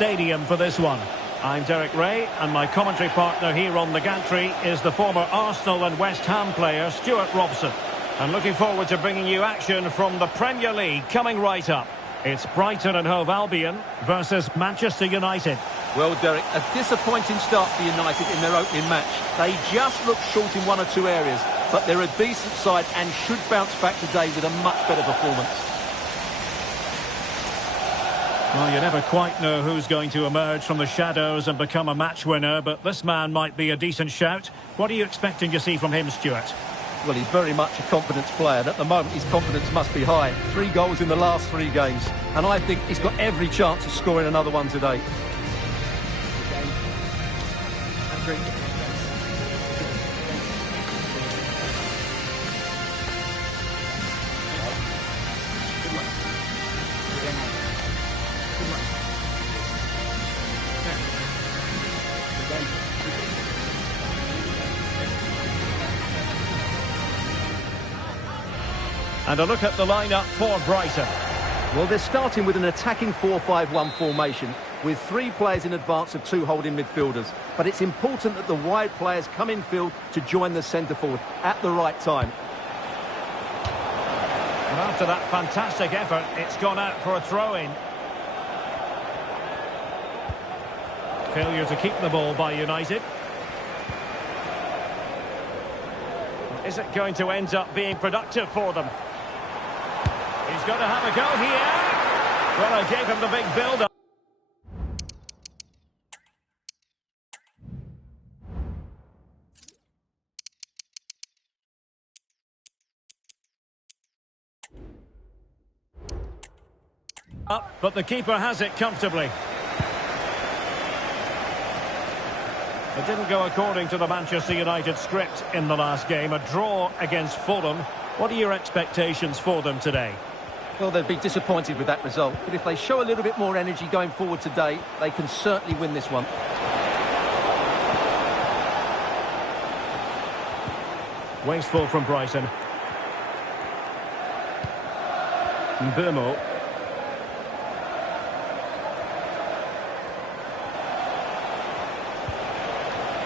Stadium for this one. I'm Derek Ray, and my commentary partner here on the gantry is the former Arsenal and West Ham player Stuart Robson. And looking forward to bringing you action from the Premier League coming right up. It's Brighton and Hove Albion versus Manchester United. Well, Derek, a disappointing start for United in their opening match. They just look short in one or two areas, but they're a decent side and should bounce back today with a much better performance. Well, you never quite know who's going to emerge from the shadows and become a match winner, but this man might be a decent shout. What are you expecting to see from him, Stuart? Well, he's very much a confidence player, and at the moment his confidence must be high. 3 goals in the last 3 games, and I think he's got every chance of scoring another one today. And a look at the lineup for Brighton. Well, they're starting with an attacking 4-5-1 formation with 3 players in advance of 2 holding midfielders. But it's important that the wide players come in field to join the centre forward at the right time. And after that fantastic effort, it's gone out for a throw-in. Failure to keep the ball by United. Is it going to end up being productive for them? He's got to have a go here. Well, I gave him the big build-up. But the keeper has it comfortably. It didn't go according to the Manchester United script in the last game. A draw against Fulham. What are your expectations for them today? Well, they'd be disappointed with that result. But if they show a little bit more energy going forward today, they can certainly win this one. Wasteful from Brighton. Mbeumo.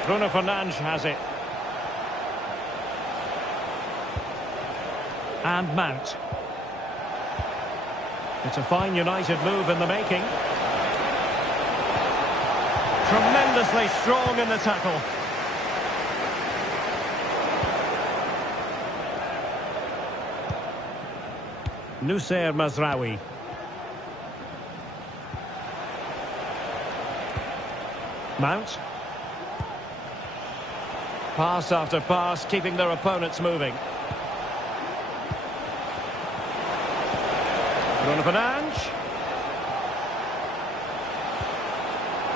Bruno Fernandes has it. And Mount. It's a fine United move in the making. Tremendously strong in the tackle. Nusayr Mazraoui. Mount. Pass after pass, keeping their opponents moving. Bruno Fernandes.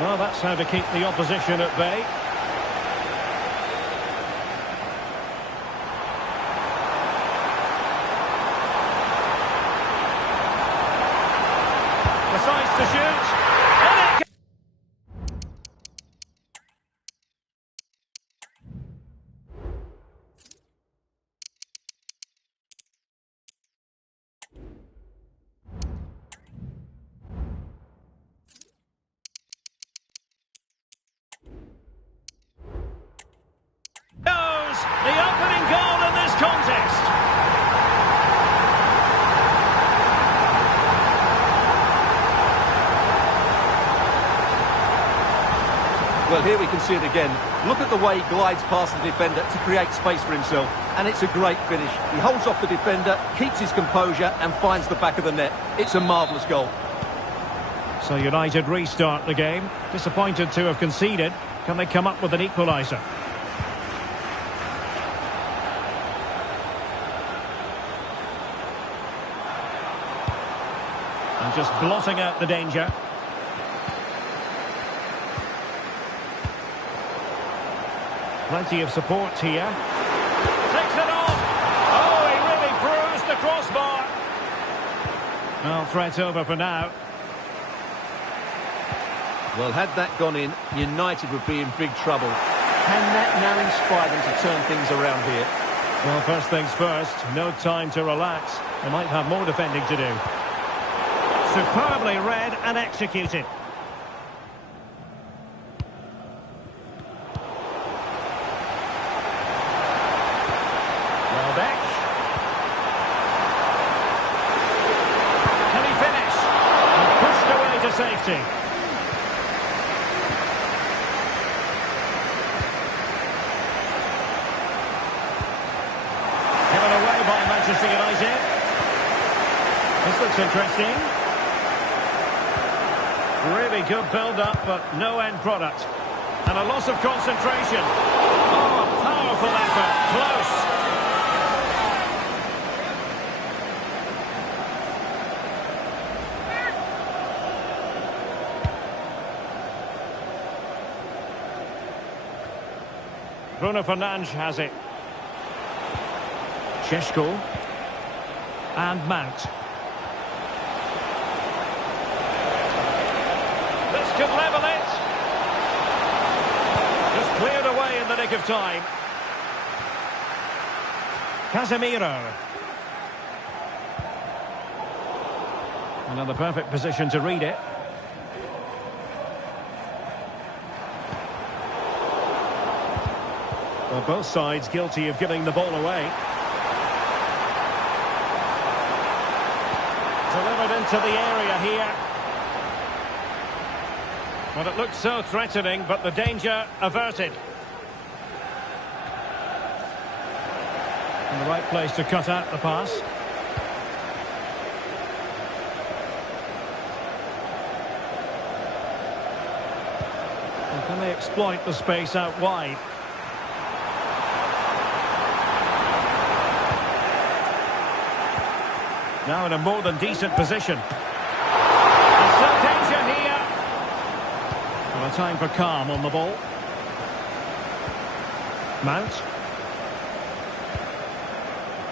Well, that's how to keep the opposition at bay. Decides to shoot. And it... the opening goal in this contest. Well, here we can see it again. Look at the way he glides past the defender to create space for himself. And it's a great finish. He holds off the defender, keeps his composure and finds the back of the net. It's a marvellous goal. So United restart the game. Disappointed to have conceded. Can they come up with an equaliser? And just blotting out the danger. Plenty of support here. Takes it off. Oh, he really bruised the crossbar. Well, threat over for now. Well, had that gone in, United would be in big trouble. Can that now inspire them to turn things around here? Well, first things first, no time to relax. They might have more defending to do. Superbly read and executed. This looks interesting. Really good build-up, but no end product. And a loss of concentration. Oh, powerful effort. Close. Bruno Fernandes has it. Šeško. And Mount. This could level it. Just cleared away in the nick of time. Casemiro. Another perfect position to read it. Well, both sides guilty of giving the ball away. Delivered into the area here. Well, it looked so threatening, but the danger averted. In the right place to cut out the pass. And can they exploit the space out wide? Now in a more than decent position. There's still danger here. Well, a time for calm on the ball. Mount.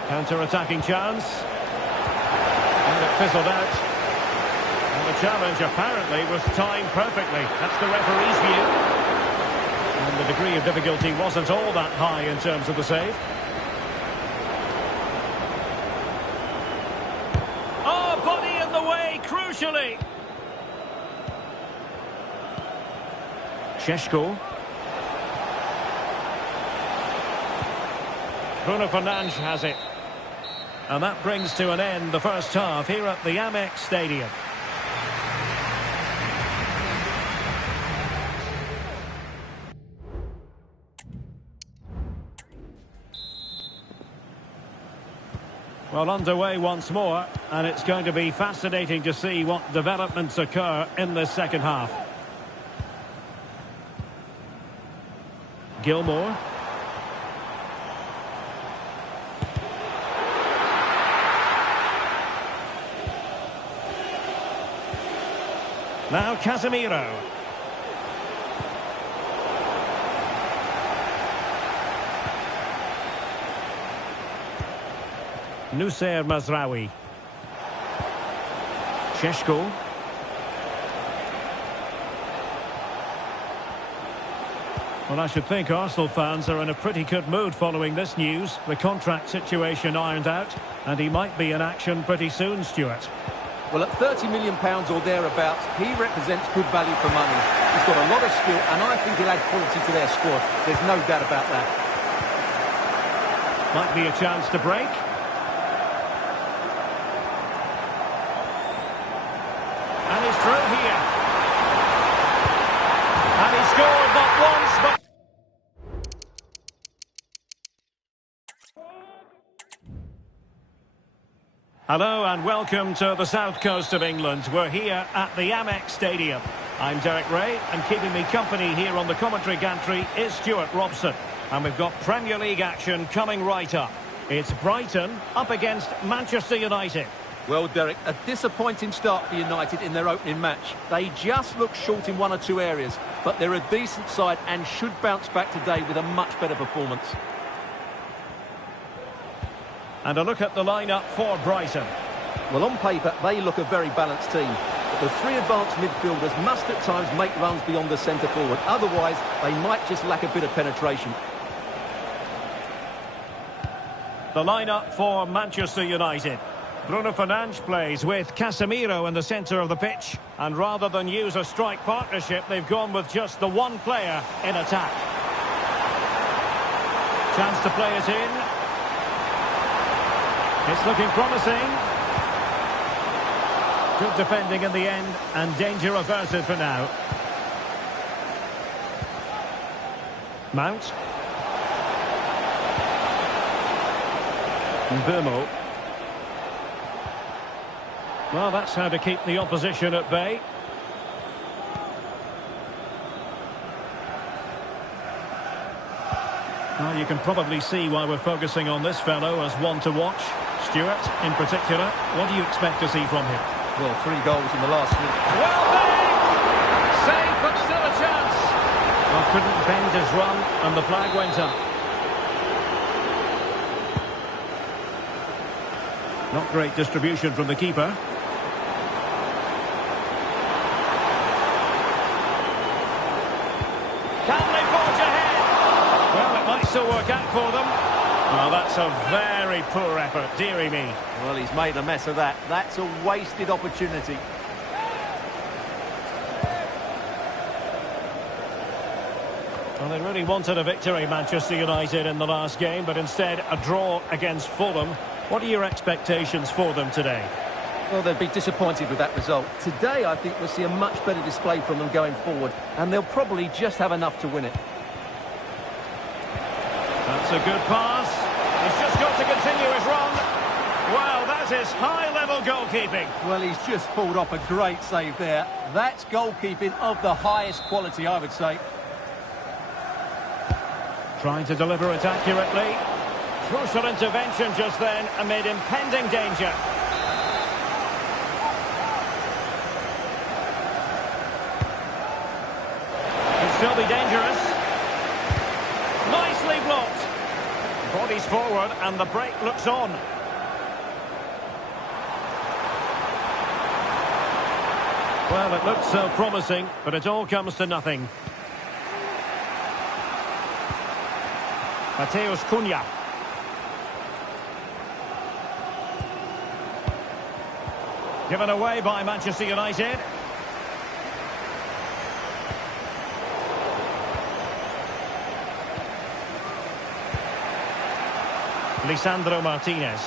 Counter-attacking chance. And it fizzled out. And the challenge apparently was timed perfectly. That's the referee's view. And the degree of difficulty wasn't all that high in terms of the save. Crucially. Šeško. Bruno Fernandes has it. And that brings to an end the first half here at the Amex Stadium. Well, underway once more, and it's going to be fascinating to see what developments occur in this second half. Gilmore. Now Casemiro. Nusayr Mazraoui. Šeško. Well, I should think Arsenal fans are in a pretty good mood following this news. The contract situation ironed out, and he might be in action pretty soon, Stuart. Well, at £30 million or thereabouts, he represents good value for money. He's got a lot of skill, and I think he'll add quality to their squad. There's no doubt about that. Might be a chance to break. And he's through here. And he scored not once, but... Hello and welcome to the south coast of England. We're here at the Amex Stadium. I'm Derek Ray, and keeping me company here on the commentary gantry is Stuart Robson. And we've got Premier League action coming right up. It's Brighton up against Manchester United. Well, Derek, a disappointing start for United in their opening match. They just look short in one or two areas, but they're a decent side and should bounce back today with a much better performance. And a look at the lineup for Brighton. Well, on paper, they look a very balanced team. But the three advanced midfielders must at times make runs beyond the centre forward. Otherwise, they might just lack a bit of penetration. The lineup for Manchester United. Bruno Fernandes plays with Casemiro in the centre of the pitch. And rather than use a strike partnership, they've gone with just the one player in attack. Chance to play it in. It's looking promising. Good defending in the end, and danger averted for now. Mount. Mbeumo. Well, that's how to keep the opposition at bay. Well, you can probably see why we're focusing on this fellow as one to watch. Stuart, in particular, what do you expect to see from him? Well, 3 goals in the last 3. Well, save, but still a chance. Well, couldn't bend his run, and the flag went up. Not great distribution from the keeper. Can they forge ahead? Well, it might still work out for them. Well, that's a very poor effort, dearie me. Well, he's made a mess of that. That's a wasted opportunity. Well, they really wanted a victory, Manchester United, in the last game, but instead a draw against Fulham. What are your expectations for them today? Well, they'll be disappointed with that result. Today, I think we'll see a much better display from them going forward, and they'll probably just have enough to win it. That's a good pass. He's just got to continue his run. Well, that is high-level goalkeeping. Well, he's just pulled off a great save there. That's goalkeeping of the highest quality, I would say. Trying to deliver it accurately. Crucial intervention just then amid impending danger. Could still be dangerous. Nicely blocked. Bodies forward and the break looks on. Well, it looks so promising, but it all comes to nothing. Mateus Cunha. Given away by Manchester United. Lisandro Martinez.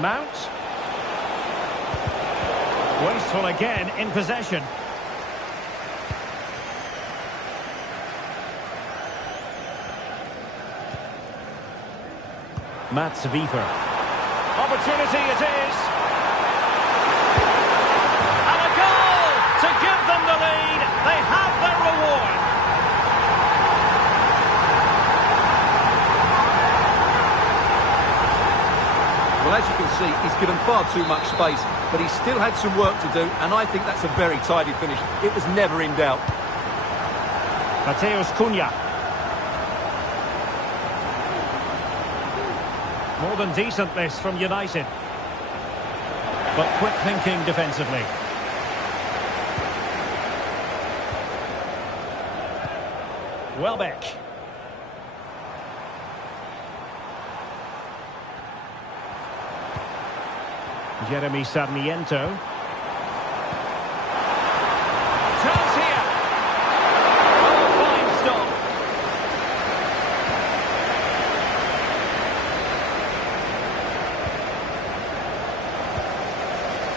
Mount. Wasteful again in possession. Mats Wiefer. Opportunity it is. And a goal to give them the lead. They have their reward. Well, as you can see, he's given far too much space, but he still had some work to do, and I think that's a very tidy finish. It was never in doubt. Mateus Cunha. More than decent this from United. But quick thinking defensively. Welbeck. Jeremy Sarmiento. Chance here. Oh, fine stop.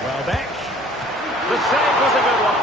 Welbeck. The save was a good one.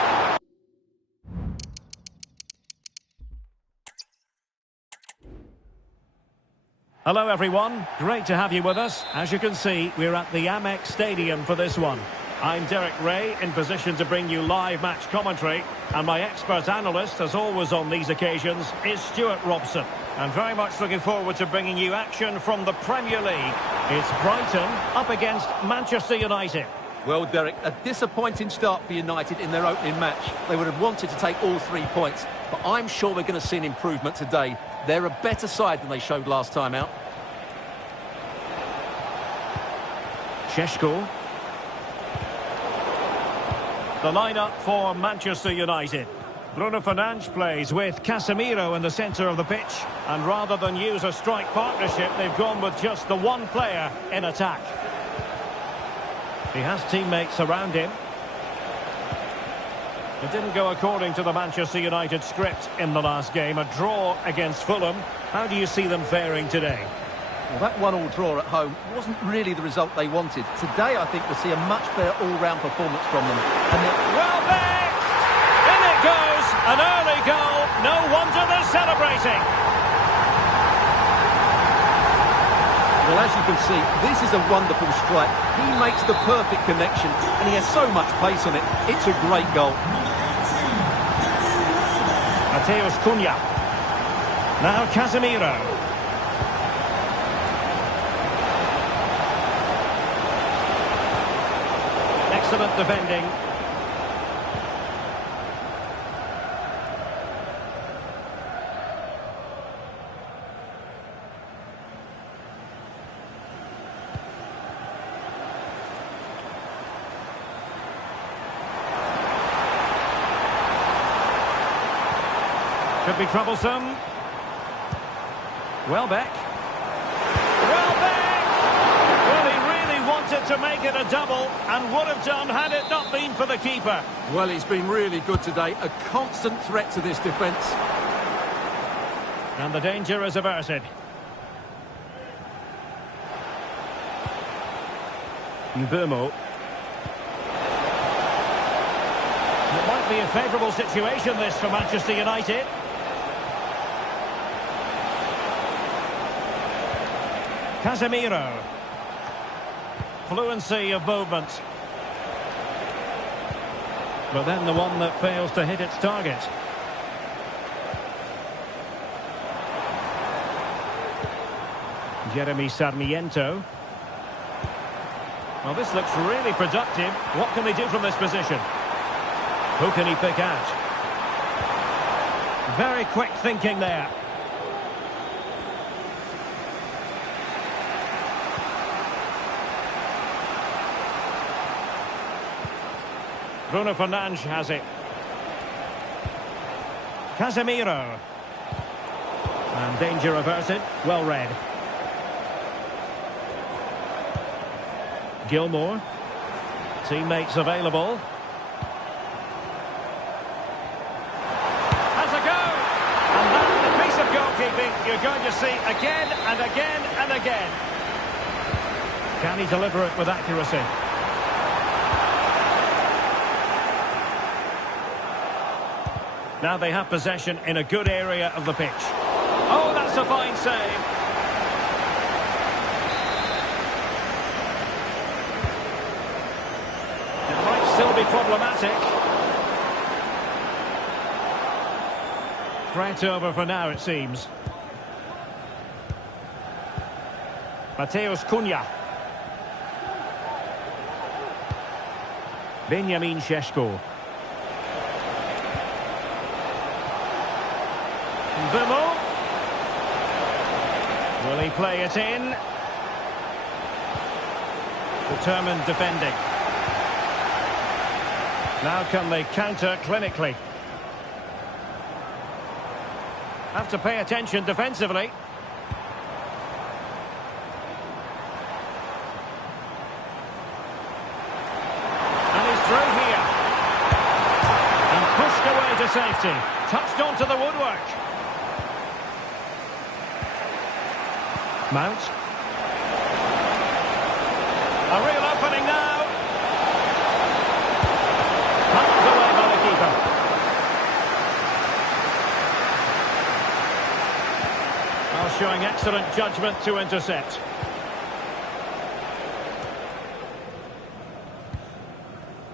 Hello everyone, great to have you with us. As you can see, we're at the Amex Stadium for this one. I'm Derek Ray, in position to bring you live match commentary, and my expert analyst, as always on these occasions, is Stuart Robson. And very much looking forward to bringing you action from the Premier League. It's Brighton up against Manchester United. Well, Derek, a disappointing start for United in their opening match. They would have wanted to take all 3 points, but I'm sure we're going to see an improvement today. They're a better side than they showed last time out. Šeško. The lineup for Manchester United. Bruno Fernandes plays with Casemiro in the centre of the pitch. And rather than use a strike partnership, they've gone with just the one player in attack. He has teammates around him. It didn't go according to the Manchester United script in the last game. A draw against Fulham. How do you see them faring today? Well, that 1-1 draw at home wasn't really the result they wanted. Today, I think we'll see a much better all-round performance from them. And Welbeck! In it goes, an early goal. No wonder they're celebrating. Well, as you can see, this is a wonderful strike. He makes the perfect connection, and he has so much pace on it. It's a great goal. Mateus Cunha. Now Casemiro. Excellent defending. Could be troublesome. Welbeck. Welbeck! Well, he really wanted to make it a double and would have done had it not been for the keeper. Well, he's been really good today. A constant threat to this defence. And the danger is averted. Mbeumo. It might be a favourable situation, this, for Manchester United. Casemiro. Fluency of movement. But then the one that fails to hit its target. Jeremy Sarmiento. Well, this looks really productive. What can they do from this position? Who can he pick out? Very quick thinking there. Bruno Fernandes has it. Casemiro. And danger averted. Well read. Gilmour. Teammates available. Has a go! And that's the piece of goalkeeping you're going to see again and again and again. Can he deliver it with accuracy? Now they have possession in a good area of the pitch. Oh, that's a fine save. It might still be problematic. Threat over for now, it seems. Mateus Cunha. Benjamin Šeško. Mbeumo. Will he play it in? Determined defending. Now can they counter clinically? Have to pay attention defensively. And he's through here. And pushed away to safety. Touched onto the woodwork. Mount. A real opening now. Pumped away by the keeper. Well, showing excellent judgment to intercept.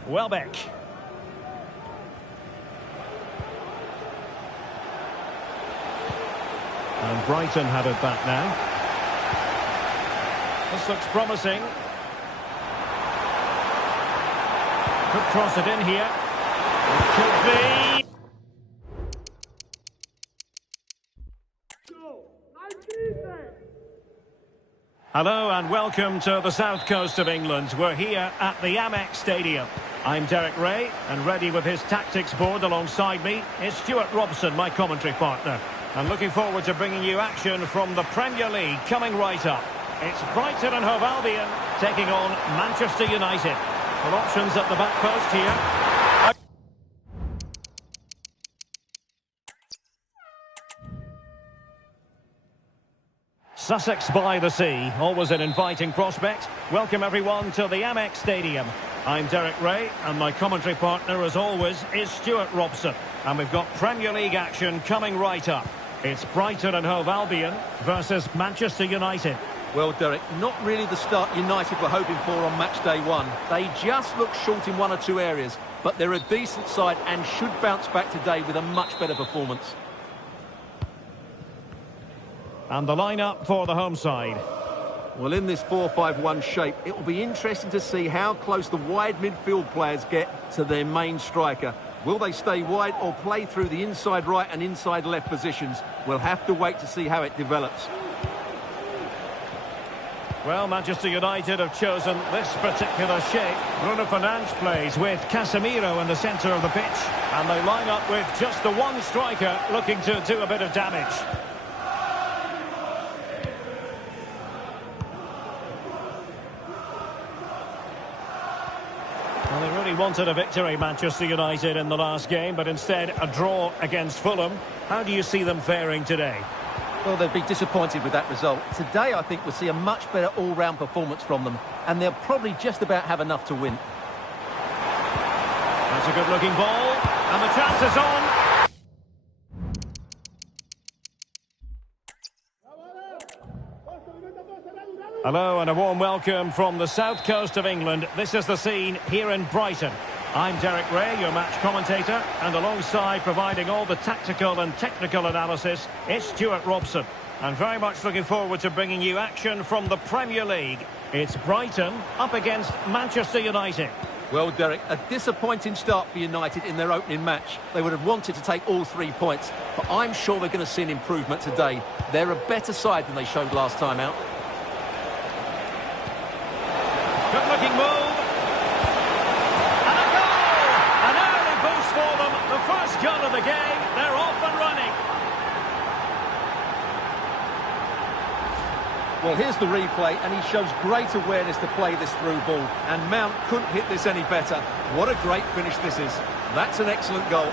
Welbeck. And Brighton have it back now. This looks promising. Could cross it in here. It could be. Hello and welcome to the south coast of England. We're here at the Amex Stadium. I'm Derek Ray, and ready with his tactics board alongside me is Stuart Robson, my commentary partner. And looking forward to bringing you action from the Premier League coming right up. It's Brighton and Hove Albion taking on Manchester United. Well, options at the back post here. Sussex by the sea, always an inviting prospect. Welcome everyone to the Amex Stadium. I'm Derek Ray, and my commentary partner, as always, is Stuart Robson. And we've got Premier League action coming right up. It's Brighton and Hove Albion versus Manchester United. Well, Derek, not really the start United were hoping for on match day one. They just look short in one or two areas, but they're a decent side and should bounce back today with a much better performance. And the lineup for the home side. Well, in this 4-5-1 shape, it will be interesting to see how close the wide midfield players get to their main striker. Will they stay wide or play through the inside right and inside left positions? We'll have to wait to see how it develops. Well, Manchester United have chosen this particular shape. Bruno Fernandes plays with Casemiro in the centre of the pitch. And they line up with just the one striker looking to do a bit of damage. Well, they really wanted a victory, Manchester United, in the last game, but instead a draw against Fulham. How do you see them faring today? Well, they'll be disappointed with that result. Today, I think we'll see a much better all-round performance from them, and they'll probably just about have enough to win. That's a good-looking ball, and the chance is on. Hello and a warm welcome from the south coast of England. This is the scene here in Brighton. I'm Derek Ray, your match commentator, and alongside providing all the tactical and technical analysis, it's Stuart Robson. And very much looking forward to bringing you action from the Premier League. It's Brighton up against Manchester United. Well, Derek, a disappointing start for United in their opening match. They would have wanted to take all 3 points, but I'm sure we're going to see an improvement today. They're a better side than they showed last time out. Good-looking move. And a goal! An early boost for them. The first goal of the game. They're off and running. Well, here's the replay, and he shows great awareness to play this through ball. And Mount couldn't hit this any better. What a great finish this is. That's an excellent goal.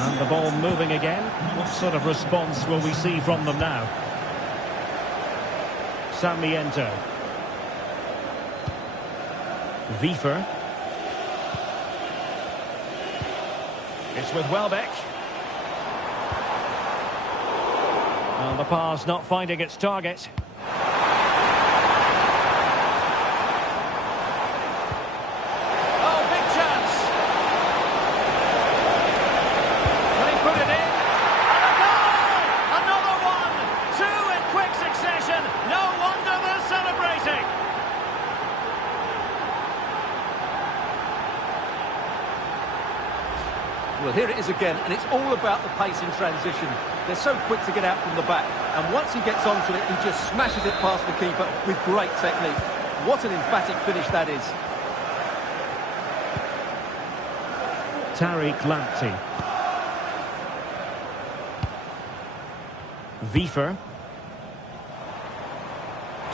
And the ball moving again. What sort of response will we see from them now? Sarmiento. Wiefer. It's with Welbeck. And the pass not finding its target. Oh, big chance. Can he put it in? And a goal! Another one! Two in quick succession. No wonder they're celebrating. Well, here it is again, and it's all about the pace in transition. They're so quick to get out from the back, and once he gets onto it, he just smashes it past the keeper with great technique. What an emphatic finish that is. Tariq Lamptey. Wiefer.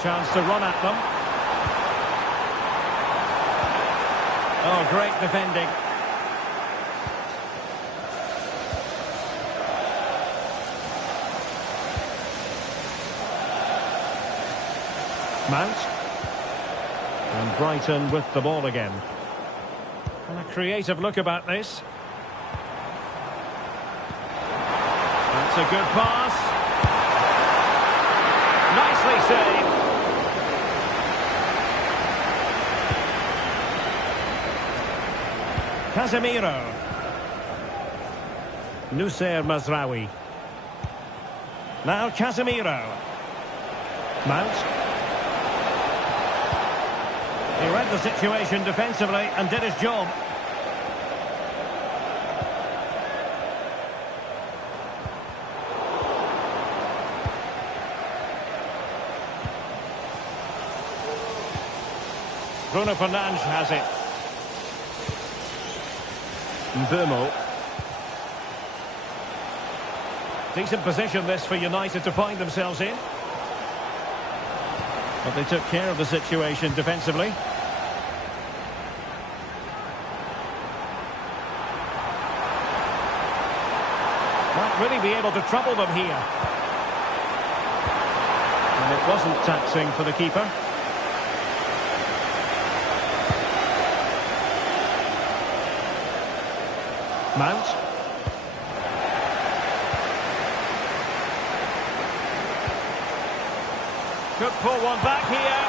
Chance to run at them. Oh, great defending. Mount. And Brighton with the ball again. And a creative look about this. That's a good pass. Nicely saved. Casemiro. Nusayr Mazraoui. Now Casemiro. Mount. He read the situation defensively and did his job. Bruno Fernandes has it. Mbeumo. Decent position this for United to find themselves in. But they took care of the situation defensively. Might really be able to trouble them here. And it wasn't taxing for the keeper. Mount. Could pull one back here.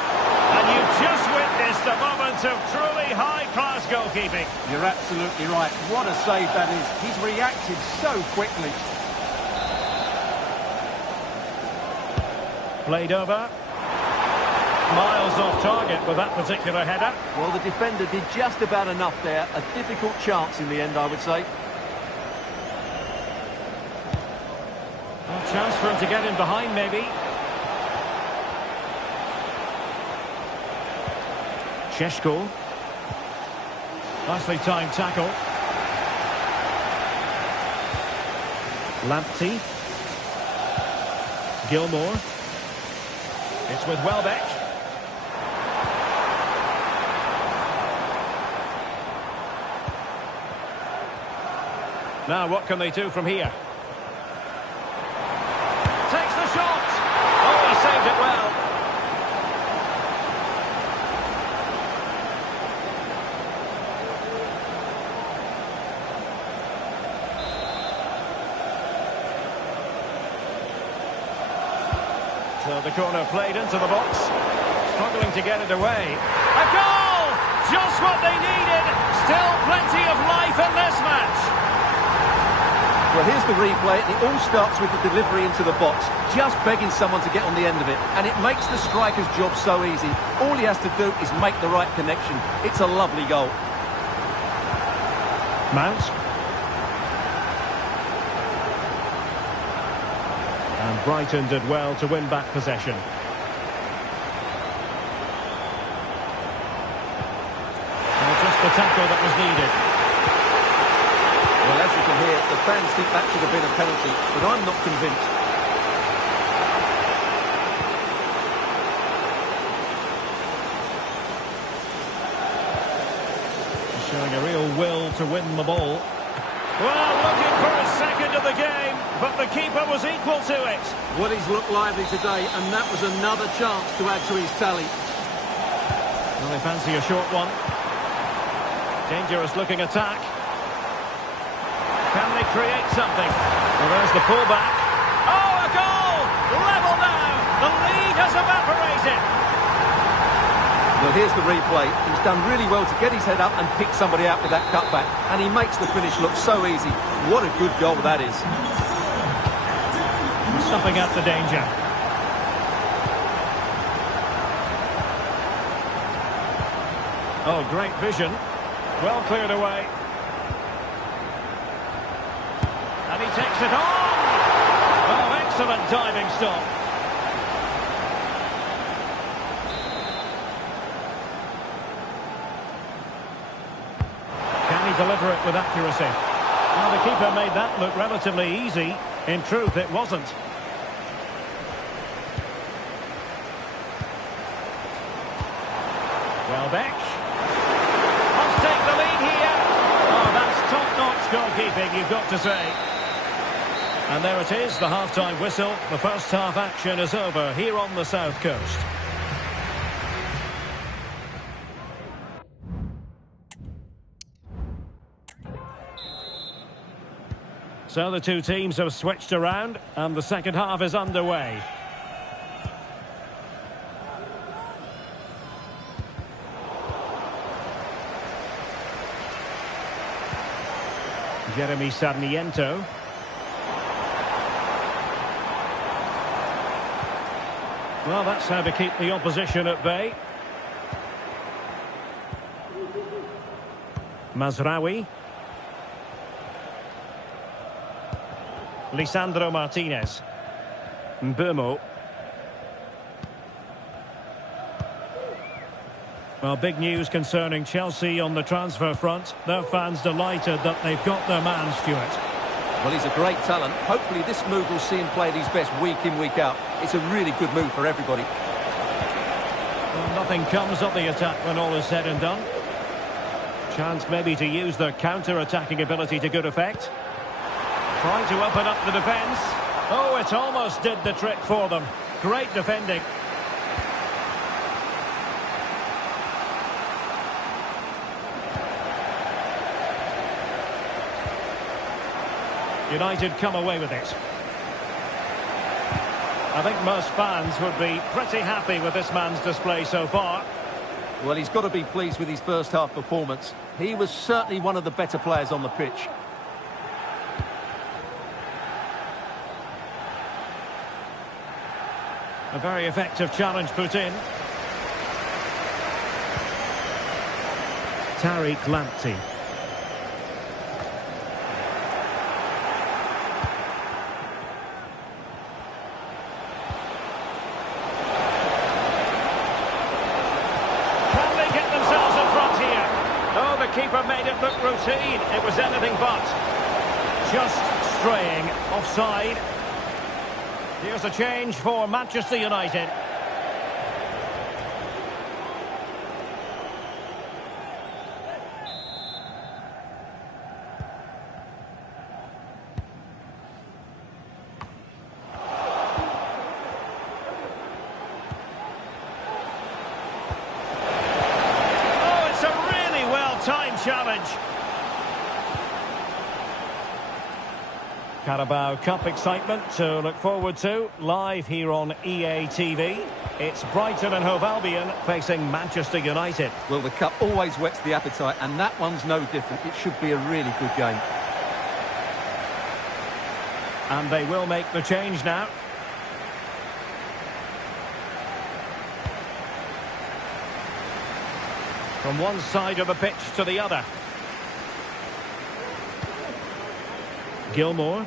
And you've just witnessed a moment of truly high-class goalkeeping. You're absolutely right. What a save that is. He's reacted so quickly. Played over. Miles off target with that particular header. Well, the defender did just about enough there. A difficult chance in the end, I would say. A chance for him to get in behind, maybe. Sheshko. Nicely timed tackle. Lamptey. Gilmore. It's with Welbeck. Now what can they do from here? Takes the shot! Oh, he saved it well. So the corner played into the box. Struggling to get it away. A goal! Just what they needed. Still plenty of life in this match. Well, here's the replay. It all starts with the delivery into the box. Just begging someone to get on the end of it. And it makes the striker's job so easy. All he has to do is make the right connection. It's a lovely goal. Mount. And Brighton did well to win back possession. Well, just the tackle that was needed. Well, as you can hear, the fans think that should have been a penalty, but I'm not convinced. Showing a real will to win the ball. Well, looking for a second of the game, but the keeper was equal to it. Well, he's looked lively today, and that was another chance to add to his tally. Well, they fancy a short one. Dangerous looking attack. Can they create something? Well, there's the pullback. Oh, a goal! Level now! The lead has evaporated. Well, here's the replay. He's done really well to get his head up and pick somebody out with that cutback. And he makes the finish look so easy. What a good goal that is. Stuffing out the danger. Oh, great vision. Well cleared away. And he takes it on! Oh, excellent diving stop. Can he deliver it with accuracy? Well, the keeper made that look relatively easy. In truth, it wasn't. Welbeck. Must take the lead here. Oh, that's top-notch goalkeeping, you've got to say. And there it is, the half-time whistle. The first half action is over here on the south coast. So the two teams have switched around and the second half is underway. Jeremy Sarmiento. Well, that's how to keep the opposition at bay. Mazraoui. Lisandro Martinez. Mbeumo. Well, big news concerning Chelsea on the transfer front. Their fans delighted that they've got their man, Stuart. Well, he's a great talent. Hopefully this move will see him play at his best week in, week out. It's a really good move for everybody. Well, nothing comes of the attack when all is said and done. Chance maybe to use their counter-attacking ability to good effect. Trying to open up the defence. Oh, it almost did the trick for them. Great defending. United come away with it. I think most fans would be pretty happy with this man's display so far. Well, he's got to be pleased with his first half performance. He was certainly one of the better players on the pitch. A very effective challenge put in. Tariq Lamptey. Can they get themselves in front here? Oh, the keeper made it look routine. It was anything but. Just straying offside. Here's a change for Manchester United. Oh, it's a really well-timed challenge. Carabao Cup excitement to look forward to, live here on EA TV. It's Brighton and Hove Albion facing Manchester United. Well, the cup always whets the appetite, and that one's no different. It should be a really good game. And they will make the change now. From one side of the pitch to the other. Gilmour.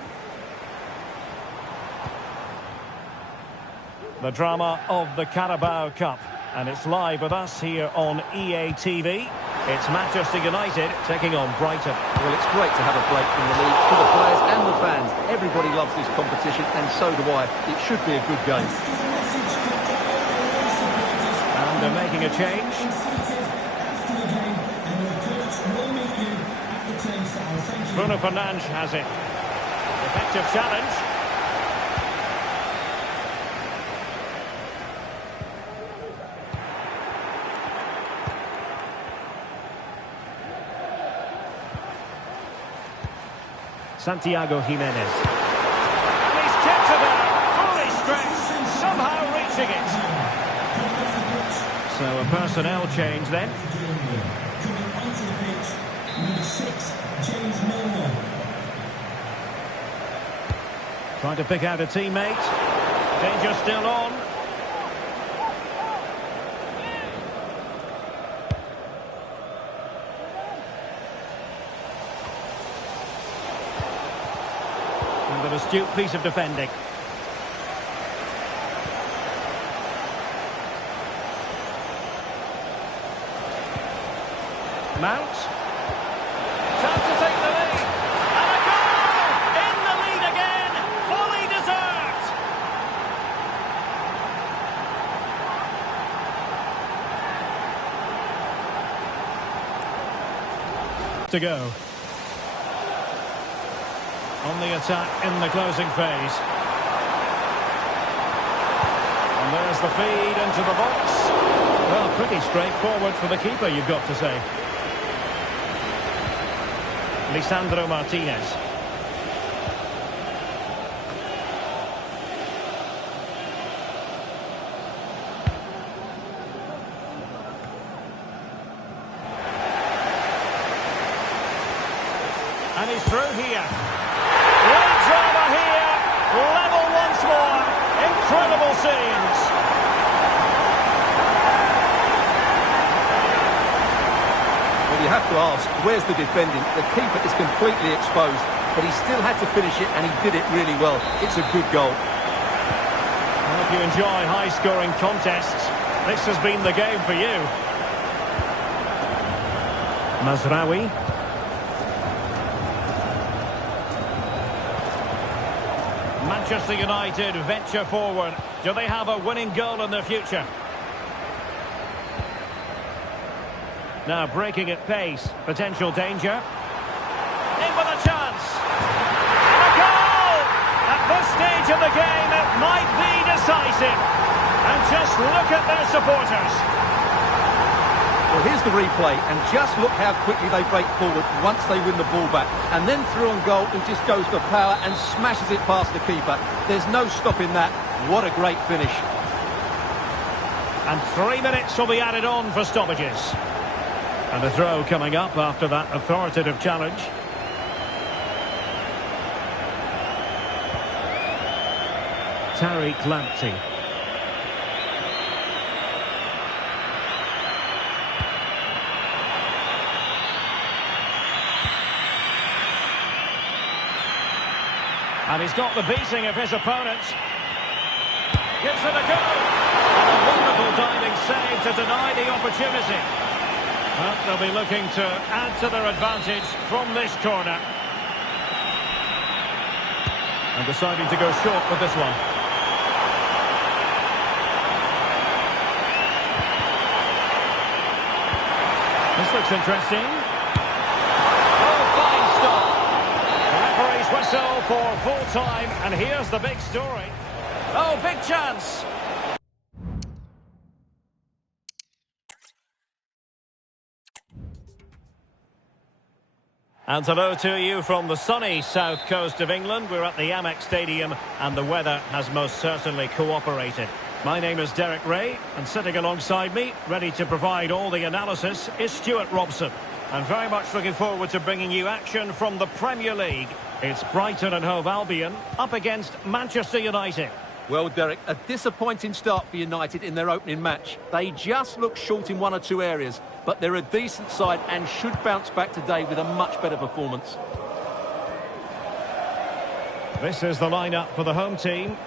The drama of the Carabao Cup. And it's live with us here on EA TV. It's Manchester United taking on Brighton. Well, it's great to have a break from the league for the players and the fans. Everybody loves this competition, and so do I. It should be a good game. And they're making a change. Bruno Fernandes has it. Effective challenge. Santiago Jimenez. And he's kept it there, fully stretched, somehow reaching it. So a personnel change then. Trying to pick out a teammate. Danger still on. And an astute piece of defending. Mount. Chance to take the lead. And a goal! In the lead again. Fully deserved. To go. On the attack in the closing phase. And there's the feed into the box. Well, pretty straightforward for the keeper, you've got to say. Lisandro Martinez. And he's through here. Great drama here. Level once more. Incredible scenes. Well, you have to ask, where's the defending? The keeper is completely exposed, but he still had to finish it, and he did it really well. It's a good goal. I hope you enjoy high-scoring contests. This has been the game for you. Mazraoui. Manchester United venture forward. Do they have a winning goal in their future? Now breaking at pace. Potential danger. In with a chance. And a goal! At this stage of the game, it might be decisive. And just look at their supporters. Well, here's the replay, and just look how quickly they break forward once they win the ball back. And then through on goal, he just goes for power and smashes it past the keeper. There's no stopping that. What a great finish. And 3 minutes will be added on for stoppages. And a throw coming up after that authoritative challenge. Tariq Lamptey. And he's got the beating of his opponent. Gives it a go. And a wonderful diving save to deny the opportunity. Well, they'll be looking to add to their advantage from this corner. And deciding to go short with this one. This looks interesting. Oh, fine stop. The referee's whistle for full time, and here's the big story. Oh, big chance. And hello to you from the sunny south coast of England. We're at the Amex Stadium and the weather has most certainly cooperated. My name is Derek Ray, and sitting alongside me, ready to provide all the analysis, is Stuart Robson. And very much looking forward to bringing you action from the Premier League. It's Brighton and Hove Albion up against Manchester United. Well, Derek, a disappointing start for United in their opening match. They just look short in one or two areas, but they're a decent side and should bounce back today with a much better performance. This is the lineup for the home team.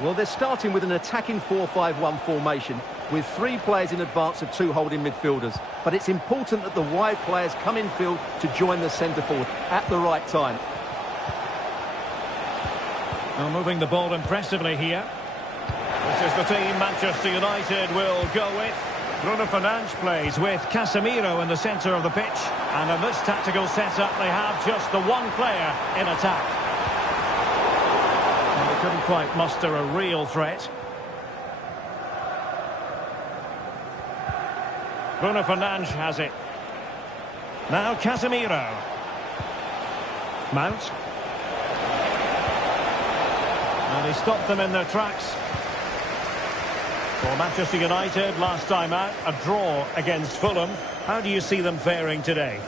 Well, they're starting with an attacking 4-5-1 formation with 3 players in advance of 2 holding midfielders. But it's important that the wide players come in field to join the centre forward at the right time. Well, moving the ball impressively here. This is the team Manchester United will go with. Bruno Fernandes plays with Casemiro in the centre of the pitch. And in this tactical setup, they have just the one player in attack. And they couldn't quite muster a real threat. Bruno Fernandes has it. Now Casemiro. Mount. And he stopped them in their tracks. For Manchester United, last time out, a draw against Fulham. How do you see them faring today?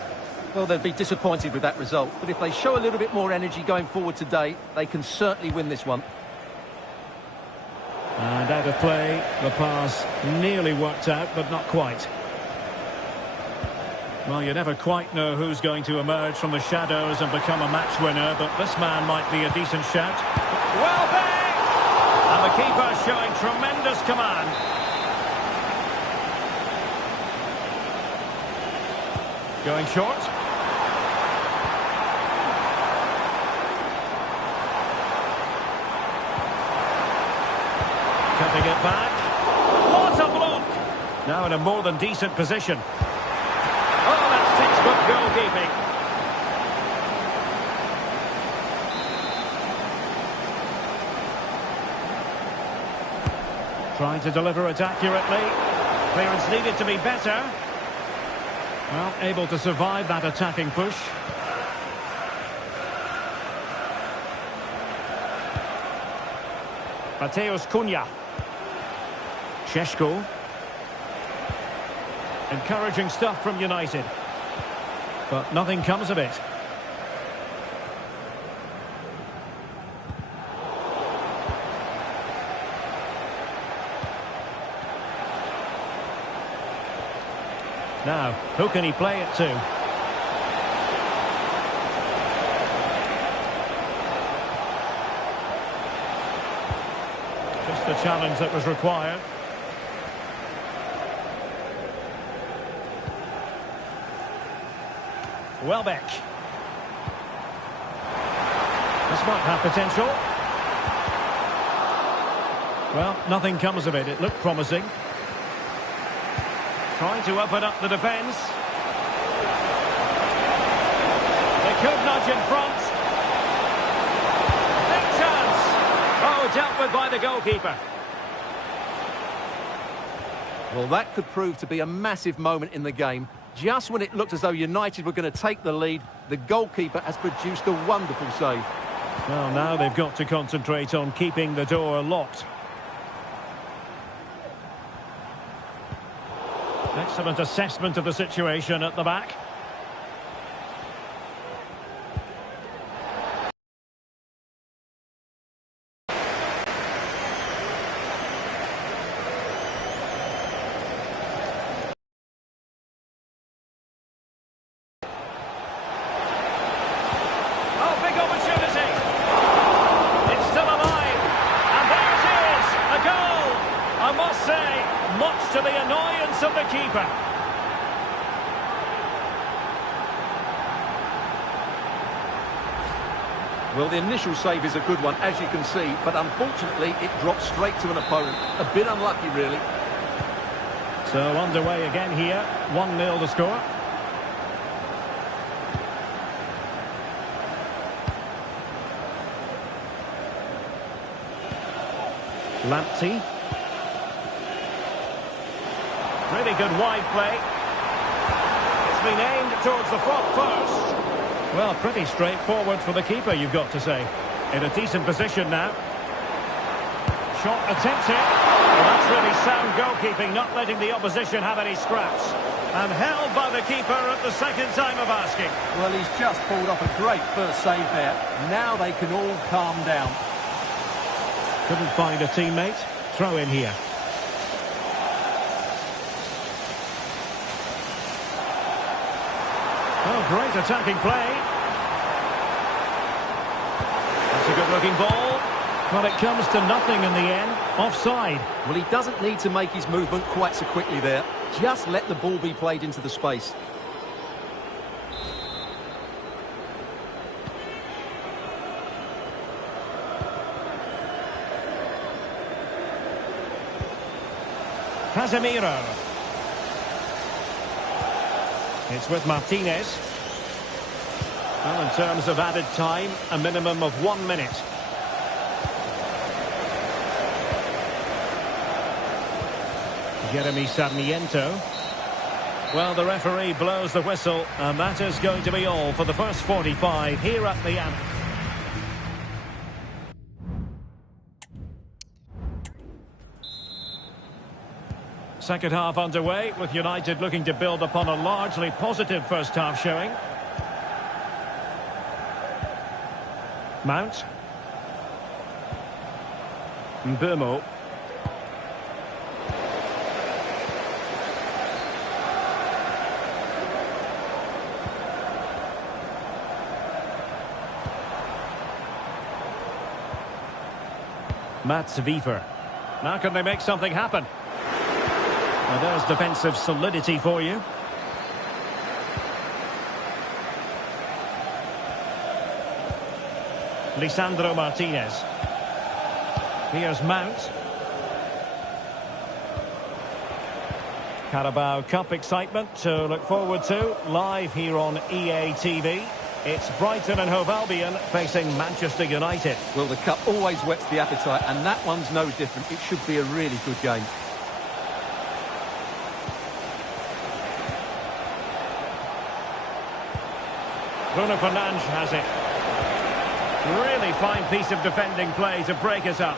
Well, they'll be disappointed with that result. But if they show a little bit more energy going forward today, they can certainly win this one. And out of play, the pass nearly worked out, but not quite. Well, you never quite know who's going to emerge from the shadows and become a match winner, but this man might be a decent shout. Well bang! And the keeper showing tremendous command. Going short. Cutting it back. What a block! Now in a more than decent position. Oh, that's textbook goalkeeping. Trying to deliver it accurately. Clearance needed to be better. Well, able to survive that attacking push. Mateus Cunha. Šeško. Encouraging stuff from United. But nothing comes of it. Now, who can he play it to? Just the challenge that was required. Welbeck. This might have potential. Well, nothing comes of it. It looked promising. Trying to open up the defence. They could nudge in front. Big chance. Oh, dealt with by the goalkeeper. Well, that could prove to be a massive moment in the game. Just when it looked as though United were going to take the lead, the goalkeeper has produced a wonderful save. Well, now they've got to concentrate on keeping the door locked. Excellent assessment of the situation at the back. Oh, big opportunity. It's still alive. And there it is, a goal. I must say, much to the annoyance of the keeper. Well, the initial save is a good one, as you can see, but unfortunately it drops straight to an opponent. A bit unlucky, really. So underway again here, 1-0 the score. Lamptey. Really good wide play. It's been aimed towards the front post. Well, pretty straightforward for the keeper, you've got to say. In a decent position now. Shot attempted. Well, that's really sound goalkeeping, not letting the opposition have any scraps. And held by the keeper at the second time of asking. Well, he's just pulled off a great first save there. Now they can all calm down. Couldn't find a teammate. Throw in here. Oh, great attacking play. That's a good-looking ball. Well, it comes to nothing in the end. Offside. Well, he doesn't need to make his movement quite so quickly there. Just let the ball be played into the space. Casemiro. It's with Martinez. Well, in terms of added time, a minimum of 1 minute. Jeremy Sarmiento. Well, the referee blows the whistle, and that is going to be all for the first 45 here at the Anfield. Second half underway, with United looking to build upon a largely positive first half showing. Mount. Mbeumo. Mats Wiefer. Now can they make something happen? Well, there's defensive solidity for you. Lisandro Martinez. Here's Mount. Carabao Cup excitement to look forward to live here on EA TV. It's Brighton and Hove Albion facing Manchester United. Well, the cup always whets the appetite, and that one's no different. It should be a really good game. Bruno Fernandes has it. Really fine piece of defending play to break us up.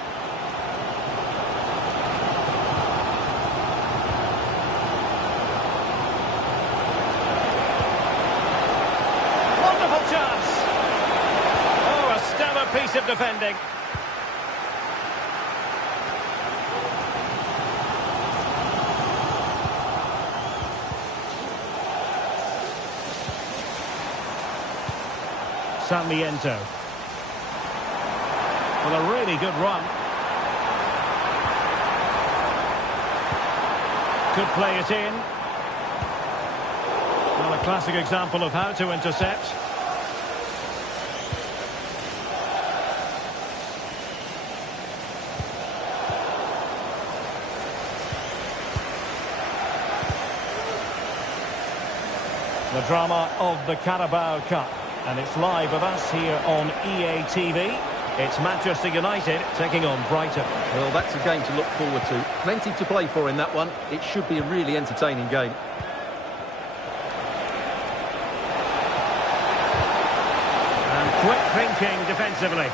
Wonderful chance. Oh, a stellar piece of defending. Sarmiento. Well, a really good run. Could play it in. Well, a classic example of how to intercept. The drama of the Carabao Cup. And it's live with us here on EA TV. It's Manchester United taking on Brighton. Well, that's a game to look forward to. Plenty to play for in that one. It should be a really entertaining game. And quick thinking defensively.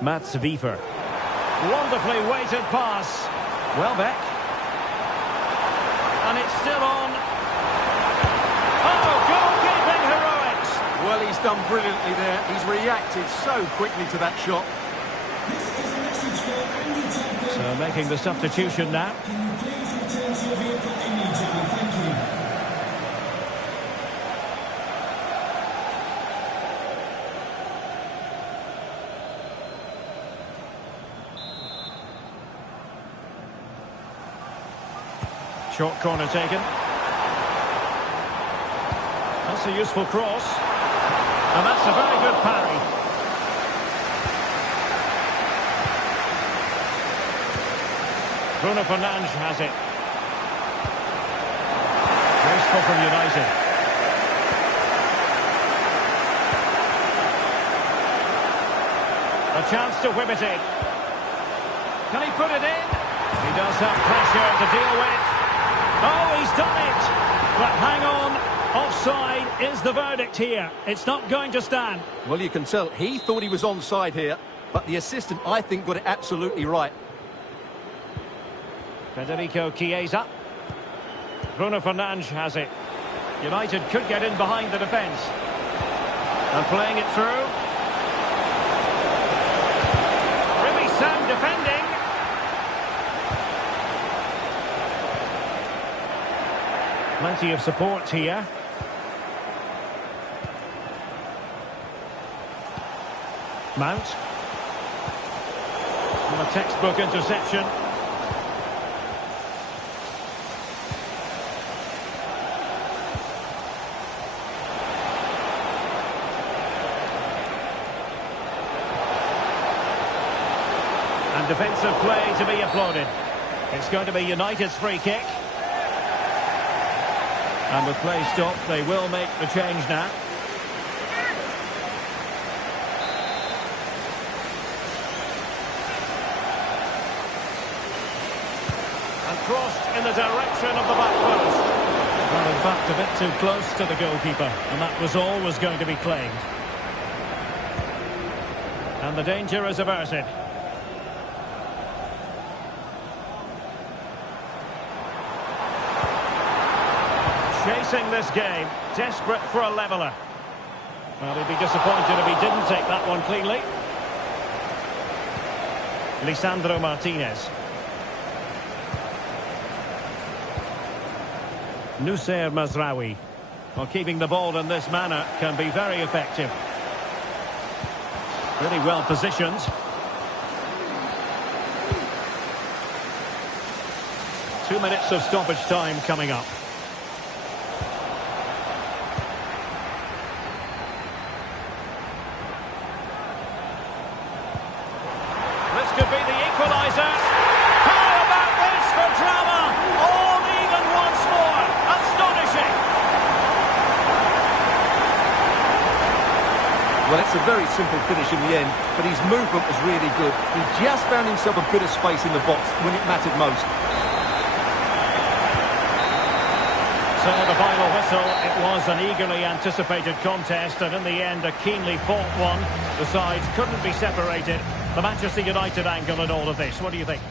Mats Wiever. Wonderfully weighted pass. Welbeck. And it's still on. Oh, goalkeeping heroics. Well, he's done brilliantly there. He's reacted so quickly to that shot. So making the substitution now. Can you please return to your vehicle immediately? Thank you. Short corner taken. That's a useful cross. And that's a very good parry. Bruno Fernandes has it. Graceful from United. A chance to whip it in. Can he put it in? He does have pressure to deal with. Oh, he's done it! But hang on, offside is the verdict here. It's not going to stand. Well, you can tell he thought he was onside here, but the assistant, I think, got it absolutely right. Federico Chiesa. Bruno Fernandes has it. United could get in behind the defence. And playing it through. Really sound defending. Plenty of support here. Mount. And a textbook interception. And defensive play to be applauded. It's going to be United's free kick. And with play stopped, they will make the change now. And crossed in the direction of the back post. Well, in fact, a bit too close to the goalkeeper. And that was always going to be claimed. And the danger is averted. Chasing this game, desperate for a leveller. Well, he'd be disappointed if he didn't take that one cleanly. Lisandro Martinez. Nussair Mazraoui. Well, keeping the ball in this manner can be very effective. Really well positioned. Two minutes of stoppage time coming up. Could be the equaliser. How about this for drama? All even once more. Astonishing. Well, it's a very simple finish in the end, but his movement was really good. He just found himself a bit of space in the box when it mattered most. So the final whistle, it was an eagerly anticipated contest, and in the end a keenly fought one. The sides couldn't be separated. The Manchester United angle in all of this. What do you think?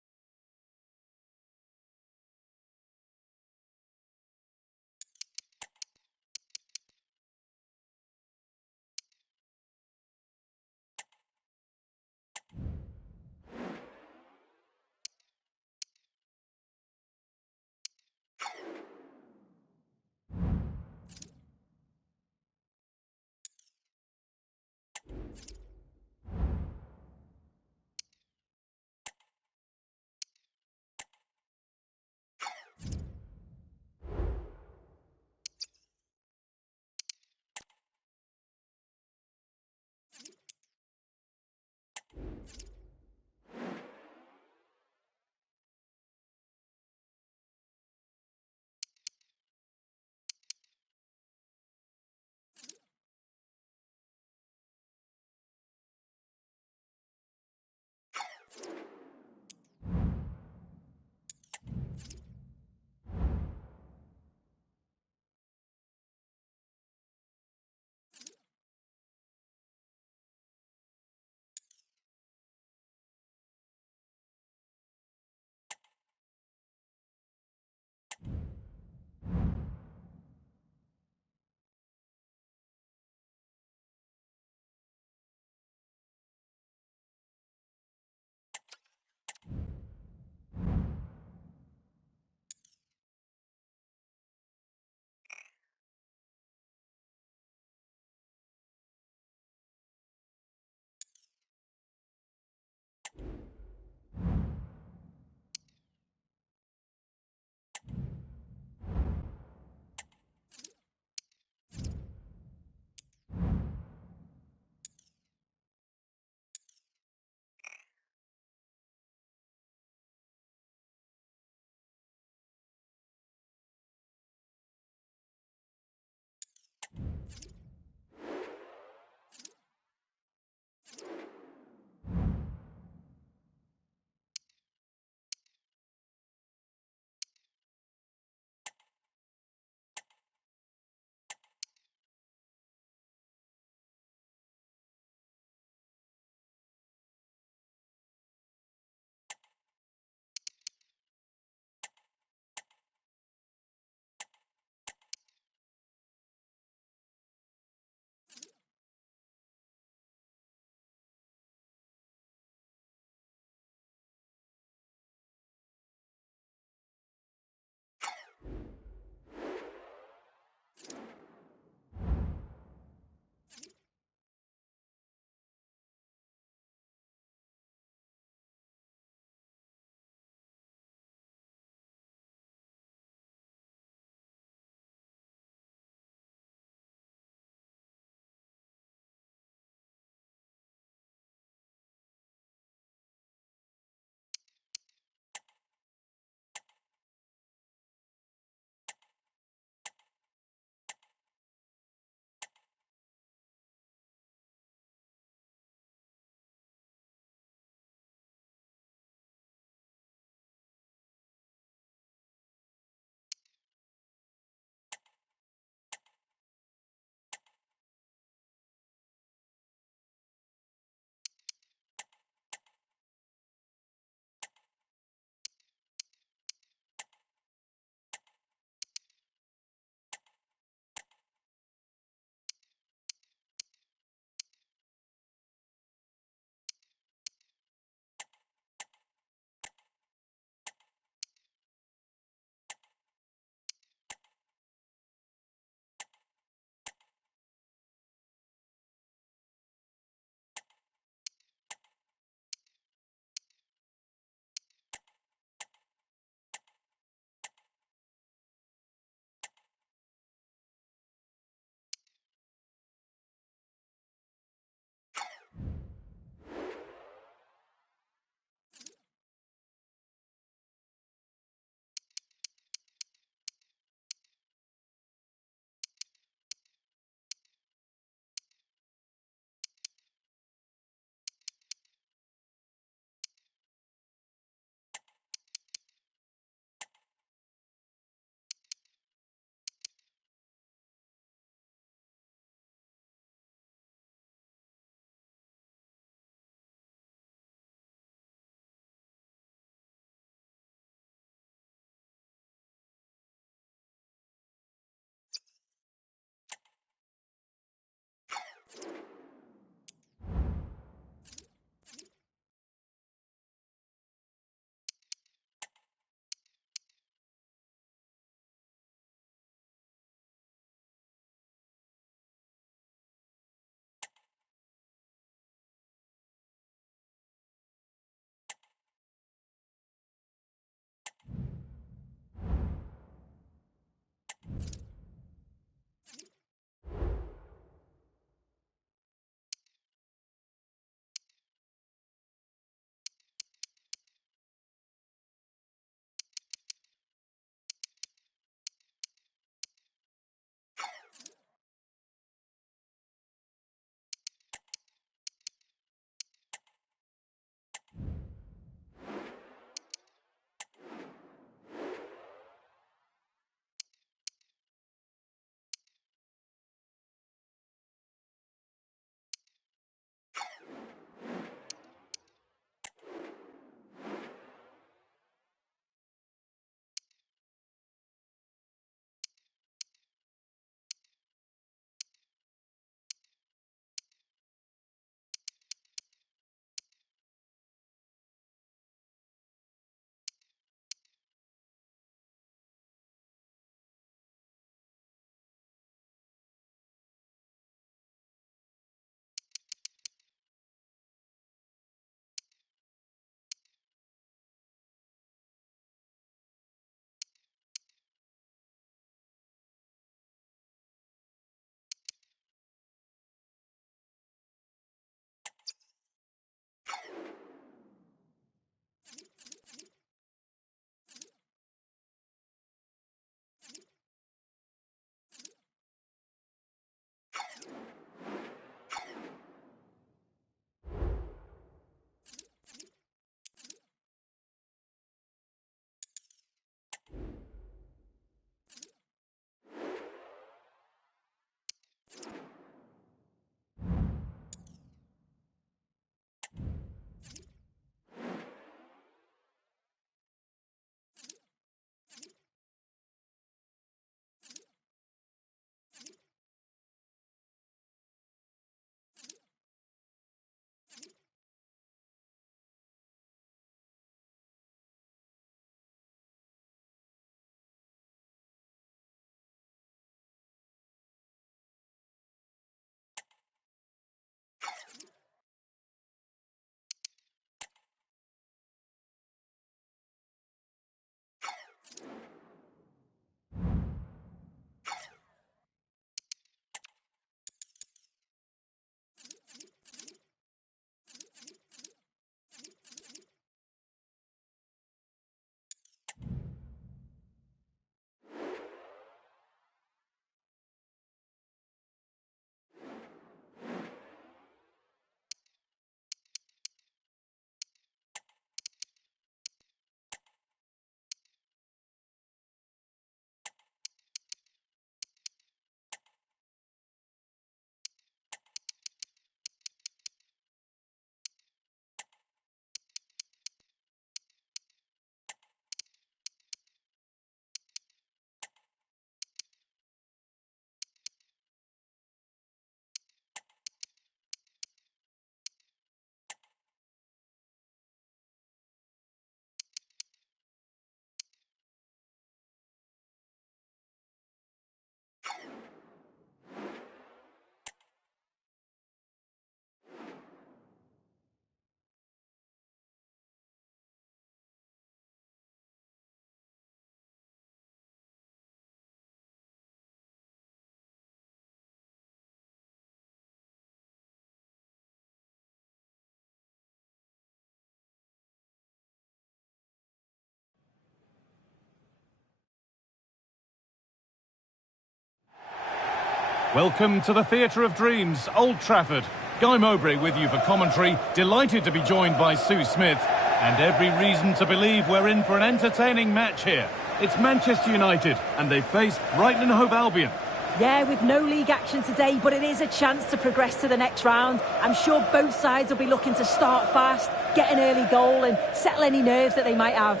Welcome to the Theatre of Dreams, Old Trafford. Guy Mowbray with you for commentary. Delighted to be joined by Sue Smith. And every reason to believe we're in for an entertaining match here. It's Manchester United, and they face Brighton and Hove Albion. Yeah, with no league action today, but it is a chance to progress to the next round. I'm sure both sides will be looking to start fast, get an early goal and settle any nerves that they might have.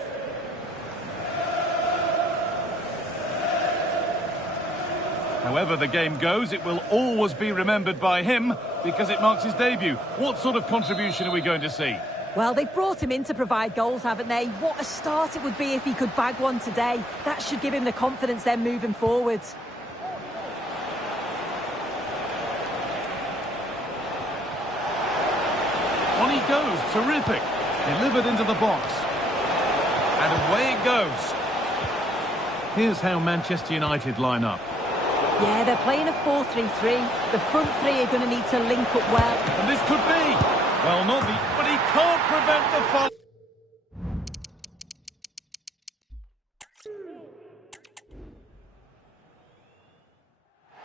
However the game goes, it will always be remembered by him because it marks his debut. What sort of contribution are we going to see? Well, they've brought him in to provide goals, haven't they? What a start it would be if he could bag one today. That should give him the confidence then moving forwards. On he goes, terrific. Delivered into the box. And away it goes. Here's how Manchester United line up. Yeah, they're playing a 4-3-3. The front three are going to need to link up well. And this could be. Well, not the... But he can't prevent the follow.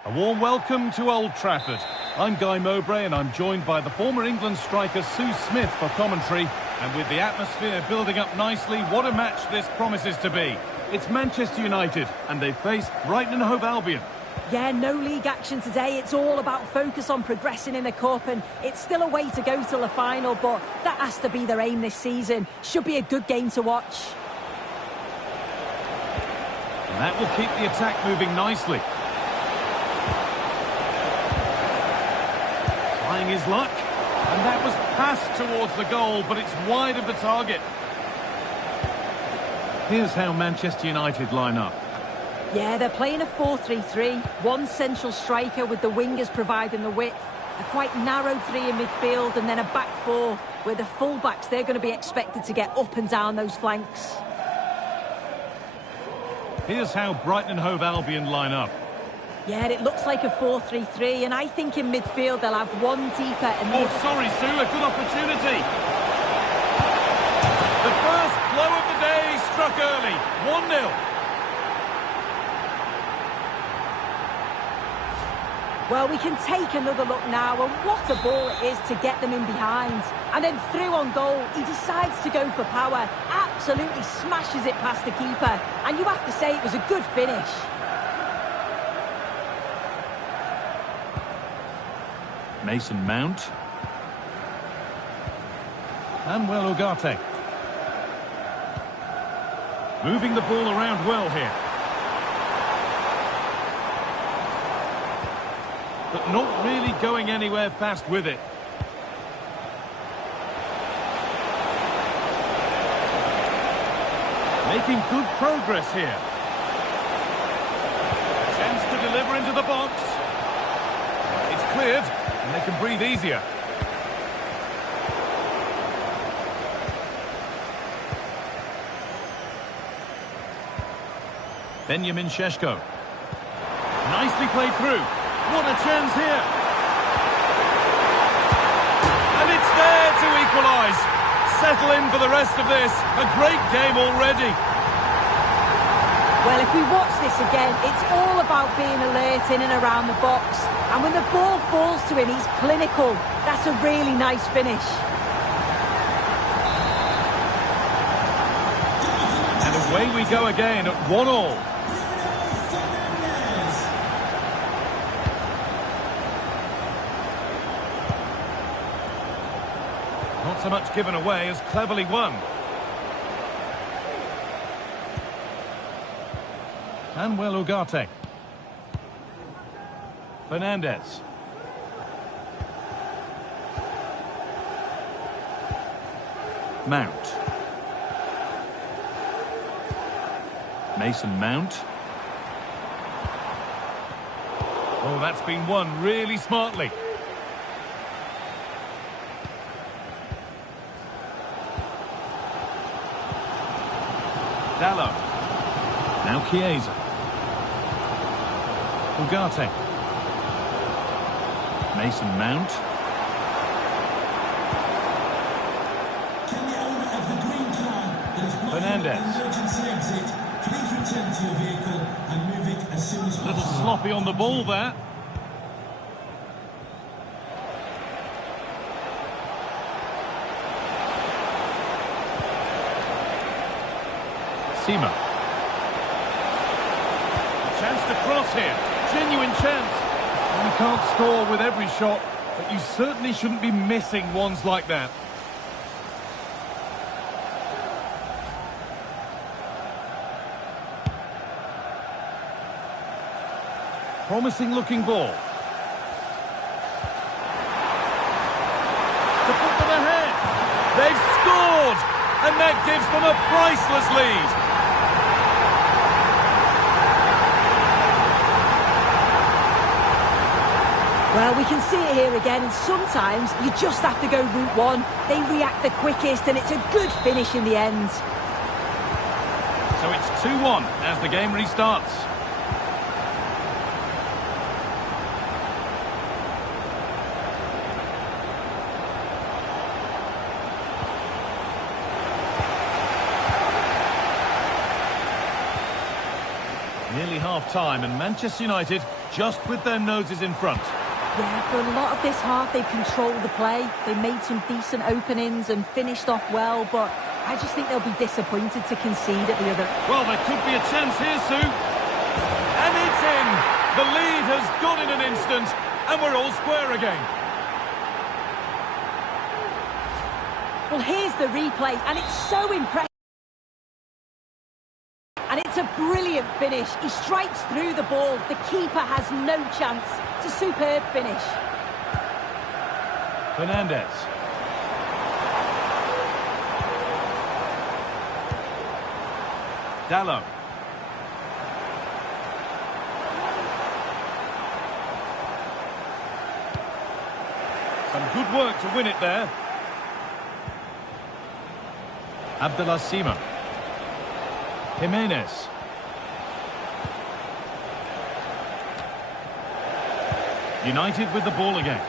A warm welcome to Old Trafford. I'm Guy Mowbray and I'm joined by the former England striker Sue Smith for commentary. And with the atmosphere building up nicely, what a match this promises to be. It's Manchester United and they face Brighton and Hove Albion. Yeah, no league action today. It's all about focus on progressing in the Cup, and it's still a way to go till the final, but that has to be their aim this season. Should be a good game to watch. And that will keep the attack moving nicely. Trying his luck, and that was passed towards the goal, but it's wide of the target. Here's how Manchester United line up. Yeah, they're playing a 4-3-3. One central striker with the wingers providing the width. A quite narrow three in midfield and then a back four where the full-backs, they're going to be expected to get up and down those flanks. Here's how Brighton and Hove Albion line up. Yeah, it looks like a 4-3-3, and I think in midfield they'll have one deeper and... Oh, sorry, Sue, a good opportunity. The first blow of the day struck early. 1-0. Well, we can take another look now, and what a ball it is to get them in behind. And then through on goal, he decides to go for power, absolutely smashes it past the keeper, and you have to say it was a good finish. Mason Mount. And well, Ugarte. Moving the ball around well here. But not really going anywhere fast with it. Making good progress here. Chance to deliver into the box. It's cleared, and they can breathe easier. Benjamin Šeško. Nicely played through. What a chance here. And it's there to equalise. Settle in for the rest of this. A great game already. Well, if we watch this again, it's all about being alert in and around the box. And when the ball falls to him, he's clinical. That's a really nice finish. And away we go again at 1-1. Not so much given away as cleverly won. And well, Ugarte. Fernandez. Mount. Mason Mount. Oh, that's been won really smartly. Dallo. Now Chiesa. Ugarte. Mason Mount. Can the owner of the green car that is blocking Fernandez. the emergency exit please return to your vehicle and move it as soon as A little possible? sloppy on the ball there. Abdallah. Chance to cross here. Genuine chance. You can't score with every shot, but you certainly shouldn't be missing ones like that. Promising looking ball. To put them ahead. They've scored! And that gives them a priceless lead. Well, we can see it here again, and sometimes you just have to go route one. They react the quickest, and it's a good finish in the end. So it's 2-1 as the game restarts. Nearly half-time, and Manchester United just with their noses in front. Yeah, for a lot of this half, they've controlled the play. They made some decent openings and finished off well, but I just think they'll be disappointed to concede at the other. Well, there could be a chance here, Sue. And it's in! The lead has gone in an instant, and we're all square again. Well, here's the replay, and it's so impressive. And it's a brilliant finish. He strikes through the ball. The keeper has no chance. It's a superb finish. Fernandez. Dallo. Some good work to win it there. Abdallah. Jimenez. United with the ball again.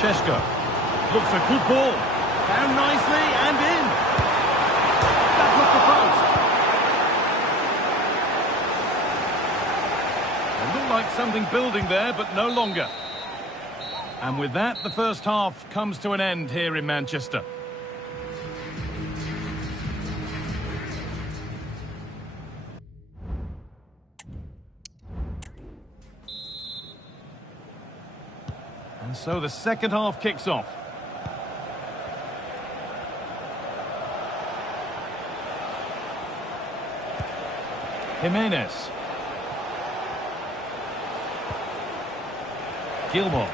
Sheshko. Looks a good ball. Down nicely and in. That looked the post. It looked like something building there, but no longer. And with that, the first half comes to an end here in Manchester. And so the second half kicks off. Jimenez. Gilmore.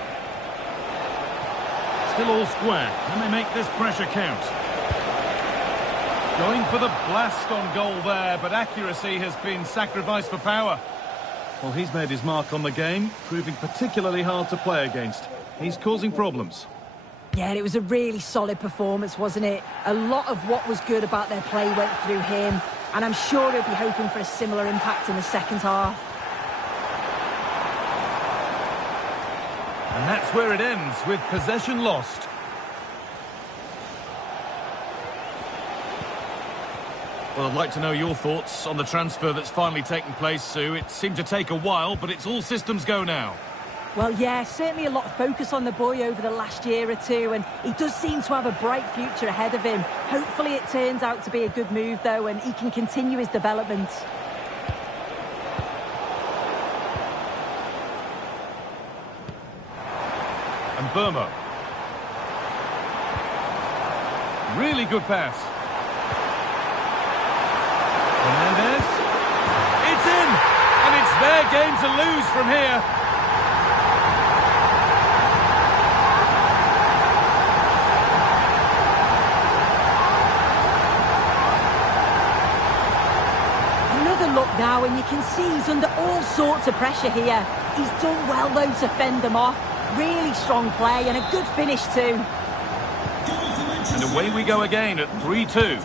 Still all square. Can they make this pressure count? Going for the blast on goal there, but accuracy has been sacrificed for power. Well, he's made his mark on the game, proving particularly hard to play against. He's causing problems. Yeah, it was a really solid performance, wasn't it? A lot of what was good about their play went through him, and I'm sure he'll be hoping for a similar impact in the second half. And that's where it ends, with possession lost. Well, I'd like to know your thoughts on the transfer that's finally taken place, Sue. It seemed to take a while, but it's all systems go now. Well, yeah, certainly a lot of focus on the boy over the last year or two, and he does seem to have a bright future ahead of him. Hopefully it turns out to be a good move, though, and he can continue his development. And Burma. Really good pass. Fernandez. It's in! And it's their game to lose from here. Another look now, and you can see he's under all sorts of pressure here. He's done well, though, to fend them off. Really strong play and a good finish too. And away we go again at 3-2.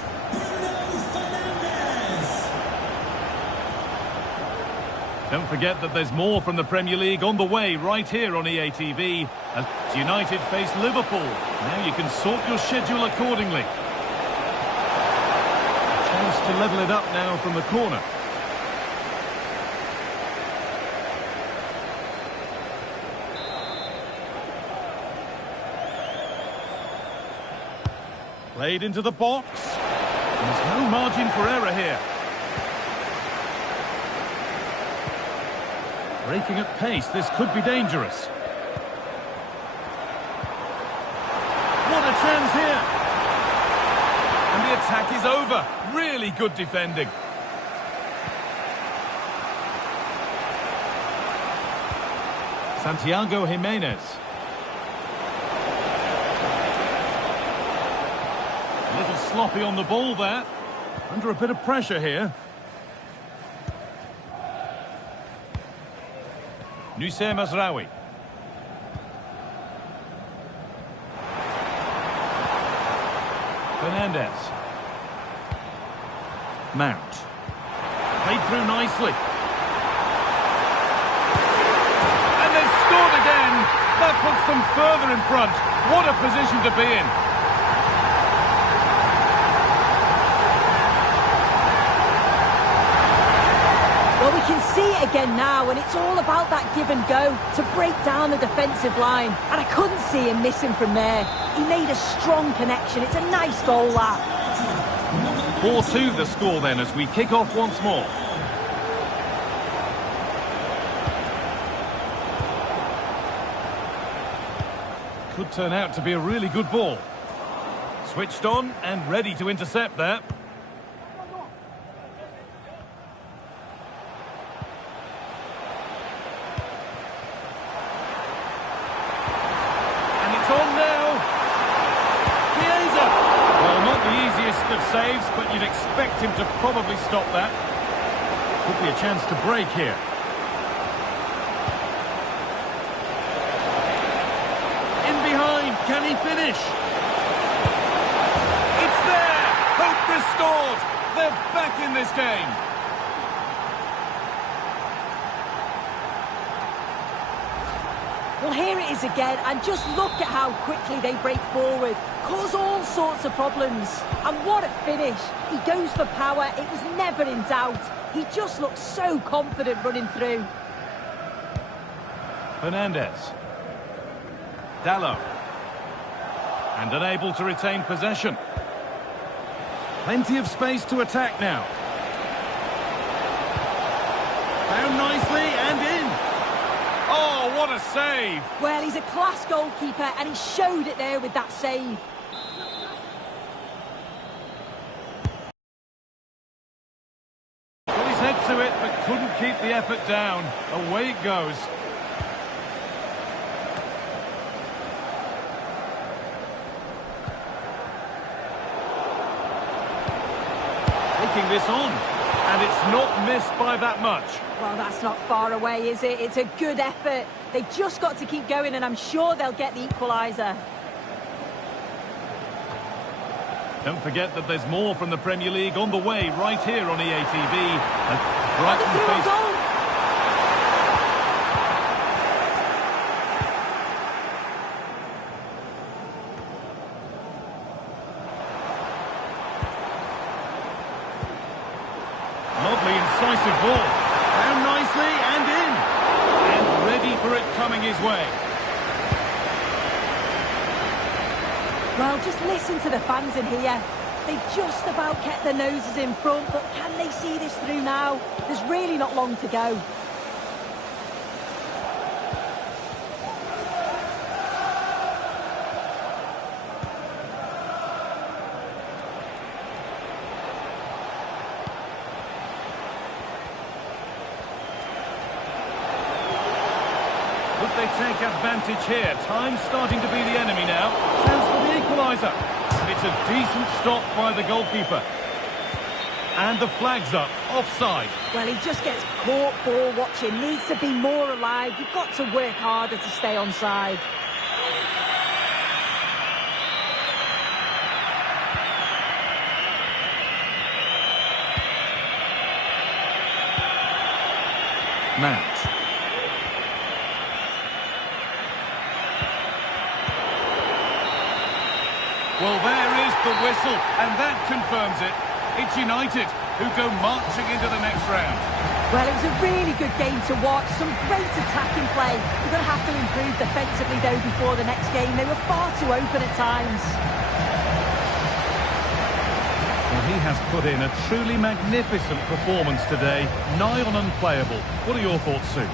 Don't forget that there's more from the Premier League on the way right here on EA TV as United face Liverpool. Now you can sort your schedule accordingly. Chance to level it up now from the corner. Played into the box. There's no margin for error here. Breaking at pace, this could be dangerous. What a chance here! And the attack is over. Really good defending. Santiago Jimenez. A little sloppy on the ball there. Under a bit of pressure here. Nusayr Mazraoui. Fernandez. Mount. Played through nicely. And they've scored again. That puts them further in front. What a position to be in. Well, we can see it again now, and it's all about that give and go to break down the defensive line. And I couldn't see him missing from there. He made a strong connection. It's a nice goal, that. 4-2 the score then as we kick off once more. Could turn out to be a really good ball. Switched on and ready to intercept there. Of saves, but you'd expect him to probably stop that. Could be a chance to break here. In behind, can he finish? It's there! Hope restored! They're back in this game. Well, here it is again, and just look at how quickly they break forward. Cause all sorts of problems. And what a finish. He goes for power. It was never in doubt. He just looks so confident running through. Fernandez. Dallo. And unable to retain possession. Plenty of space to attack now. Found nicely and in. Oh, what a save! Well, he's a class goalkeeper, and he showed it there with that save. Got his head to it, but couldn't keep the effort down. Away it goes. Taking this on, and it's not missed by that much. Well, that's not far away, is it? It's a good effort. They've just got to keep going, and I'm sure they'll get the equaliser. Don't forget that there's more from the Premier League on the way right here on EA TV. Brighton face goal. Lovely incisive ball. Down nicely and in. And ready for it coming his way. Well, just listen to the fans in here. They've just about kept their noses in front, but can they see this through now? There's really not long to go. Could they take advantage here? Time's starting to be the enemy now. Chance for the equaliser. It's a decent stop by the goalkeeper. And the flag's up. Offside. Well, he just gets caught ball watching. Needs to be more alive. You've got to work harder to stay onside. Mount. Well, there is the whistle, and that confirms it. It's United who go marching into the next round. Well, it was a really good game to watch. Some great attacking play. You're going to have to improve defensively, though, before the next game. They were far too open at times. He has put in a truly magnificent performance today, nigh on unplayable. What are your thoughts, Sue?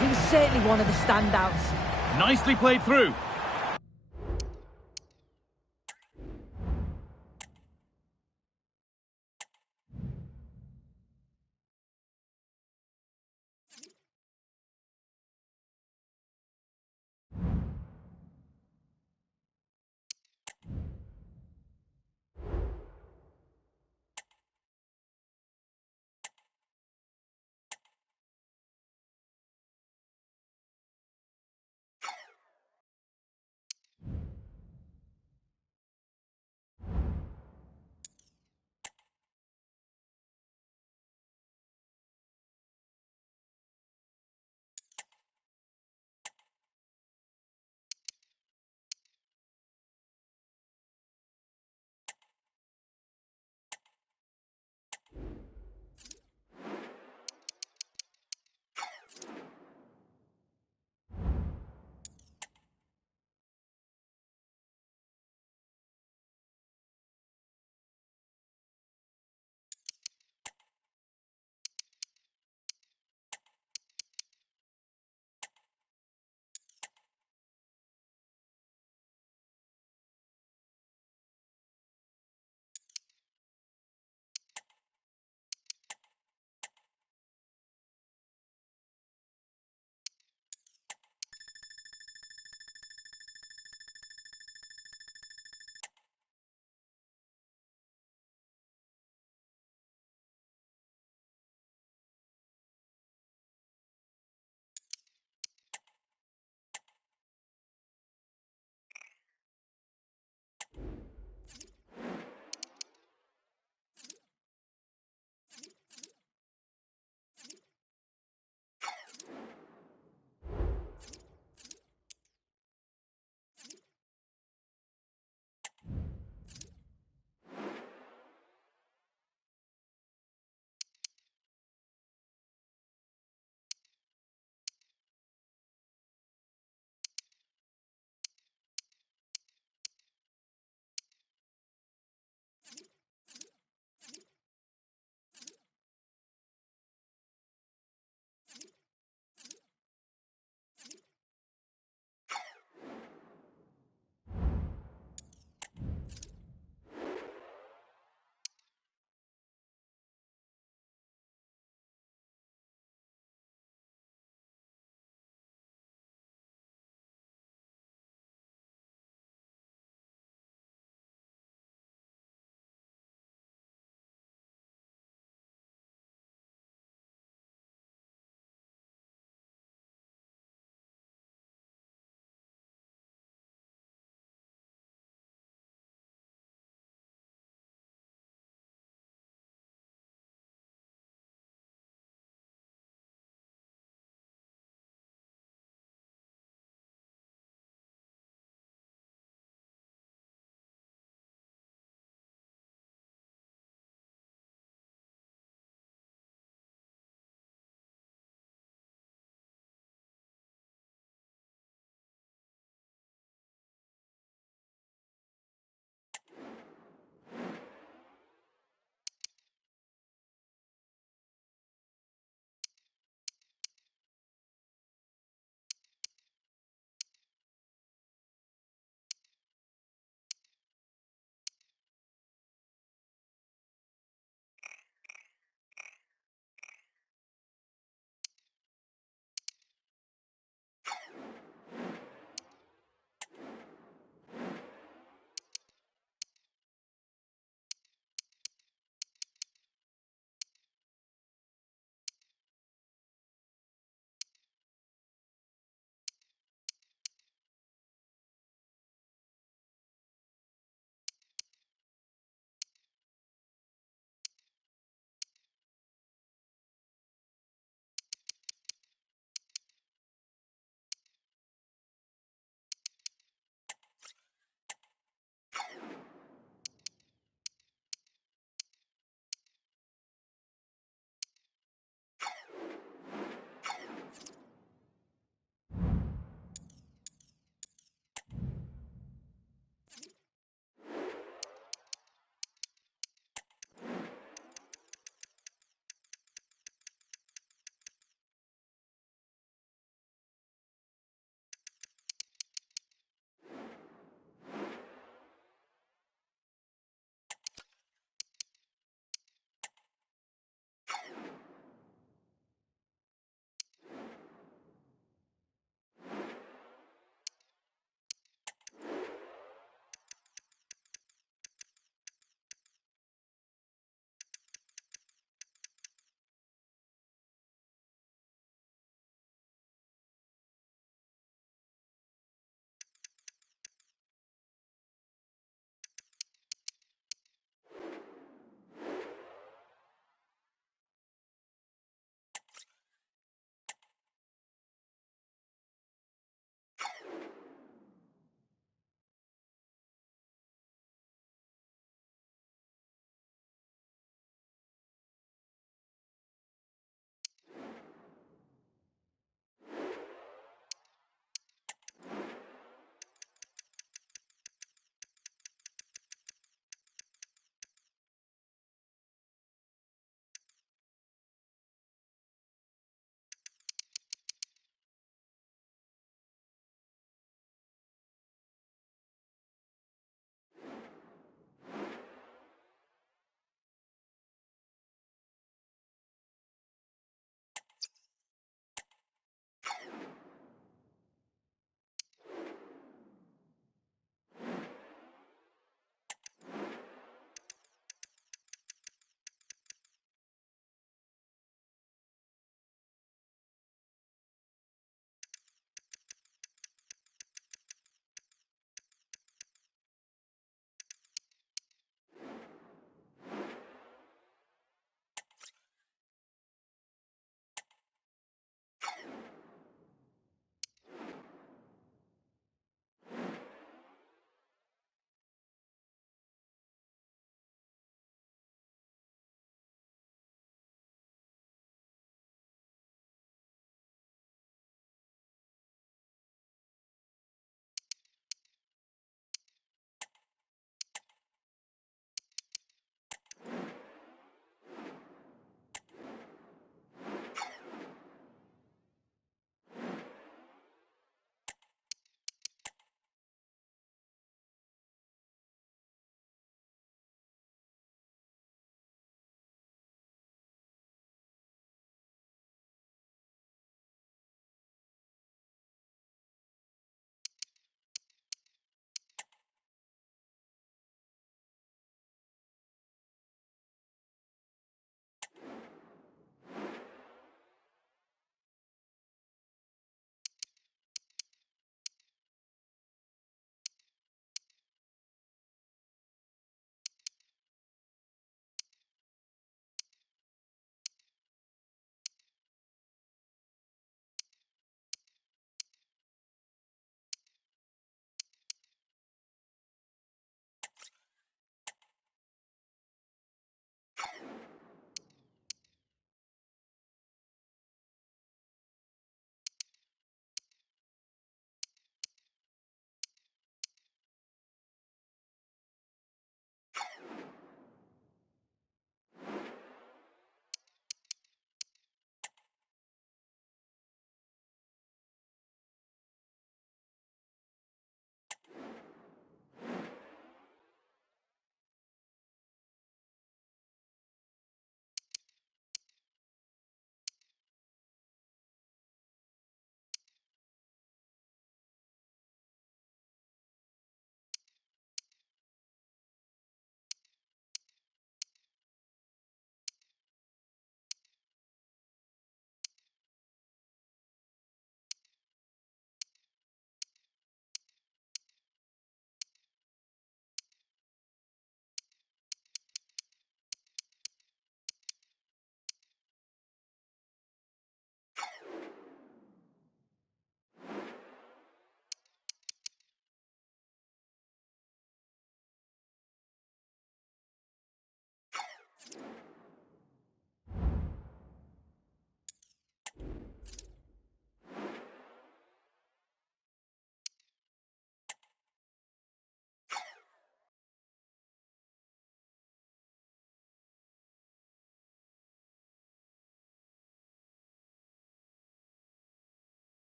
He was certainly one of the standouts. Nicely played through.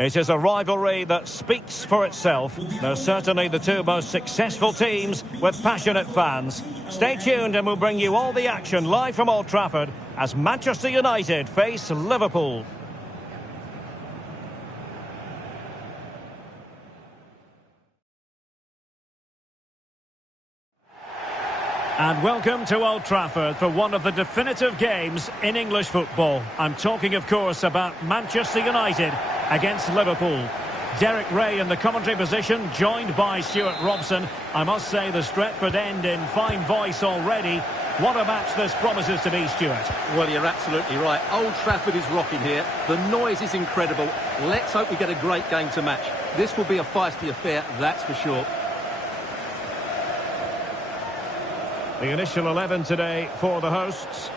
It is a rivalry that speaks for itself. They're certainly the two most successful teams with passionate fans. Stay tuned and we'll bring you all the action live from Old Trafford as Manchester United face Liverpool. And welcome to Old Trafford for one of the definitive games in English football. I'm talking, of course, about Manchester United against Liverpool. Derek Ray in the commentary position, joined by Stuart Robson. I must say the Stretford end in fine voice already. What a match this promises to be, Stuart. Well, you're absolutely right. Old Trafford is rocking here. The noise is incredible. Let's hope we get a great game to match. This will be a feisty affair, that's for sure. The initial 11 today for the hosts.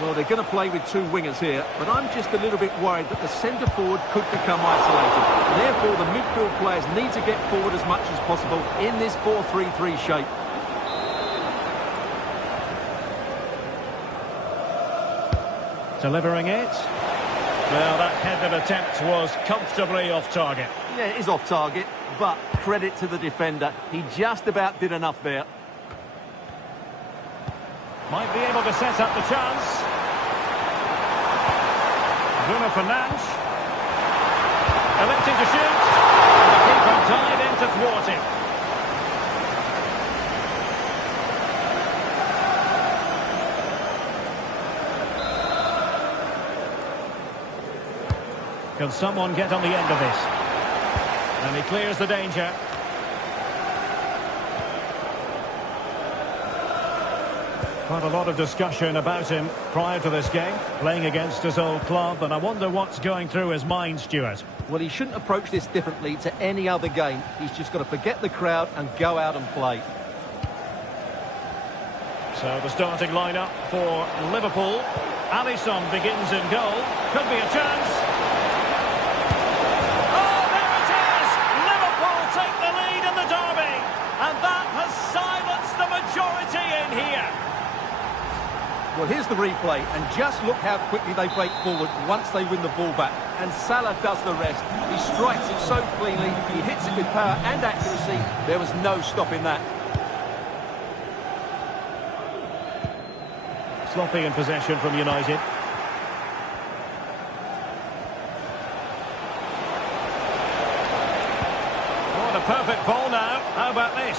Well, they're going to play with two wingers here, but I'm just a little bit worried that the centre-forward could become isolated. Therefore, the midfield players need to get forward as much as possible in this 4-3-3 shape. Delivering it. Well, that headed attempt was comfortably off target. Yeah, it is off target, but credit to the defender. He just about did enough there. Might be able to set up the chance. Bruno Fernandes. Electing to shoot. And the keeper tied in to thwart him. Can someone get on the end of this? And he clears the danger. Quite a lot of discussion about him prior to this game, playing against his old club, and I wonder what's going through his mind, Stuart. Well, he shouldn't approach this differently to any other game. He's just got to forget the crowd and go out and play. So the starting lineup for Liverpool. Alisson begins in goal. Could be a chance. Oh, there it is! Liverpool take the lead in the derby, and that has silenced the majority in here. Well, here's the replay, and just look how quickly they break forward once they win the ball back. And Salah does the rest. He strikes it so cleanly, he hits it with power and accuracy. There was no stopping that. Sloppy in possession from United. Oh, the perfect ball now. How about this?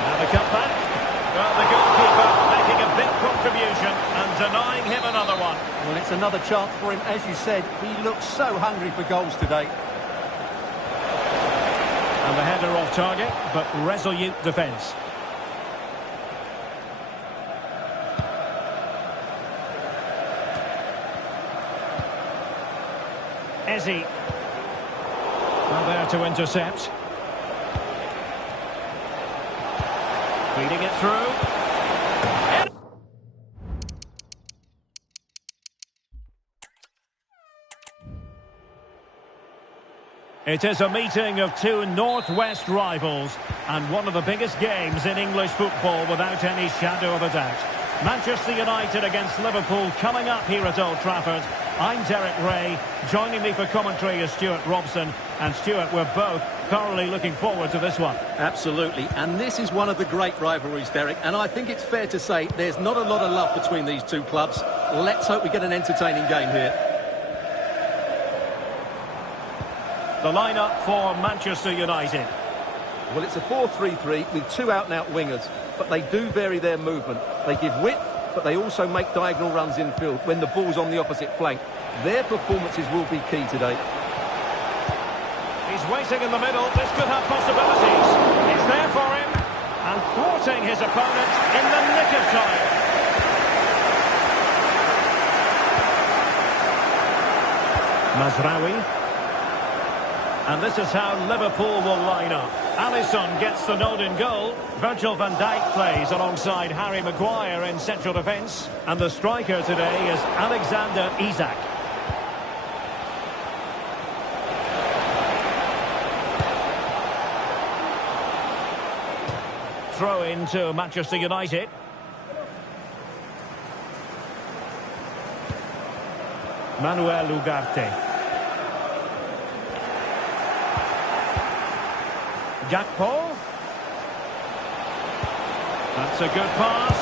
Now the cutback. Well, the goalkeeper making a big contribution and denying him another one. Well, it's another chance for him. As you said, he looks so hungry for goals today. And the header off target, but resolute defence. Ezzy. Well, there to intercept. Feeding it through. It is a meeting of two northwest rivals and one of the biggest games in English football without any shadow of a doubt. Manchester United against Liverpool coming up here at Old Trafford. I'm Derek Ray. Joining me for commentary is Stuart Robson. And Stuart, we're both thoroughly looking forward to this one. Absolutely. And this is one of the great rivalries, Derek. And I think it's fair to say there's not a lot of love between these two clubs. Let's hope we get an entertaining game here. The lineup for Manchester United. Well, it's a 4-3-3 with two out-and-out wingers. But they do vary their movement. They give width, but they also make diagonal runs infield when the ball's on the opposite flank. Their performances will be key today. He's waiting in the middle. This could have possibilities. It's there for him. And thwarting his opponent in the nick of time. Mazraoui. And this is how Liverpool will line up. Alisson gets the nod in goal. Virgil van Dijk plays alongside Harry Maguire in central defence. And the striker today is Alexander Isak. Throw in to Manchester United. Manuel Ugarte. Gakpo. That's a good pass.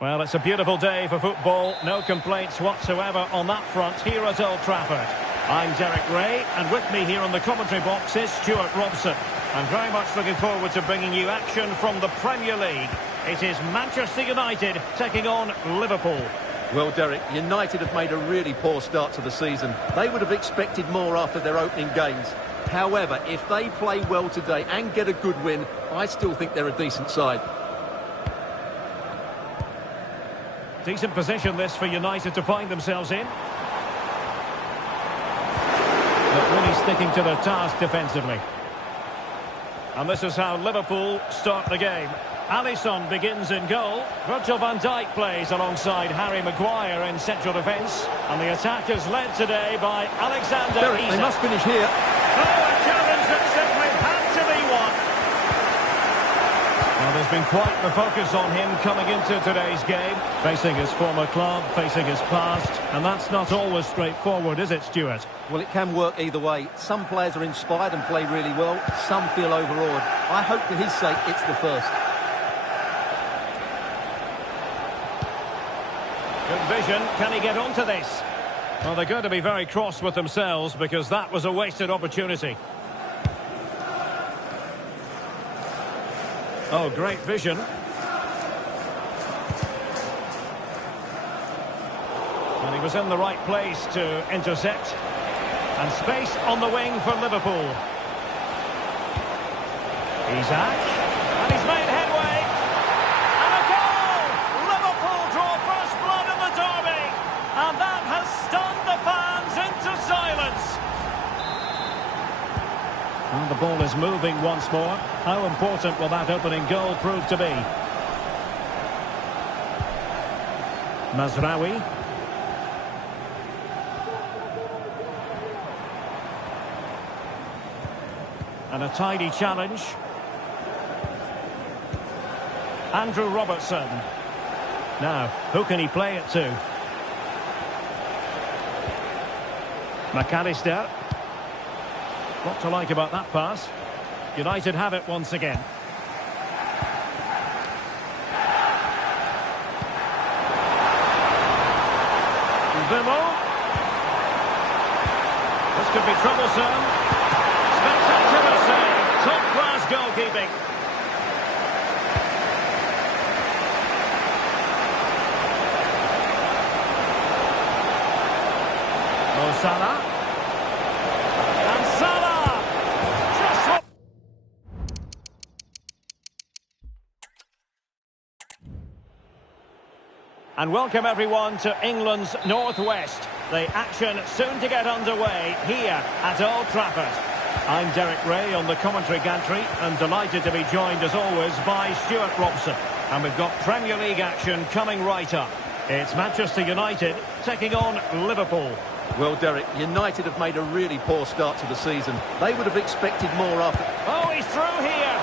Well, it's a beautiful day for football. No complaints whatsoever on that front here at Old Trafford. I'm Derek Ray, and with me here on the commentary box is Stuart Robson. I'm very much looking forward to bringing you action from the Premier League. It is Manchester United taking on Liverpool. Well, Derek, United have made a really poor start to the season. They would have expected more after their opening games. However, if they play well today and get a good win, I still think they're a decent side. Decent position this for United to find themselves in. But really sticking to their task defensively. And this is how Liverpool start the game. Alisson begins in goal. Virgil van Dijk plays alongside Harry Maguire in central defence. And the attack is led today by Alexander Derek, Isak. they must finish here. Oh, a challenge that simply had to be won. Well, there's been quite the focus on him coming into today's game. Facing his former club, facing his past. And that's not always straightforward, is it, Stuart? Well, it can work either way. Some players are inspired and play really well. Some feel overawed. I hope for his sake it's the first. Good vision. Can he get onto this? Well, they're going to be very cross with themselves because that was a wasted opportunity. Oh, great vision. And he was in the right place to intercept. And space on the wing for Liverpool. Isak. And he's made headway. And a goal! Liverpool draw first blood in the derby. And that has stunned the fans into silence. And the ball is moving once more. How important will that opening goal prove to be? Mazraoui. And a tidy challenge. Andrew Robertson. Now, who can he play it to? McAllister. What to like about that pass? United have it once again. Vimo. This could be troublesome. Spectacular save. Top-class goalkeeping. Oh, Salah. And Salah! Just... And welcome everyone to England's Northwest. The action soon to get underway here at Old Trafford. I'm Derek Ray on the commentary gantry and delighted to be joined as always by Stuart Robson. And we've got Premier League action coming right up. It's Manchester United taking on Liverpool. Well, Derek, United have made a really poor start to the season. They would have expected more after... Oh, he's through here.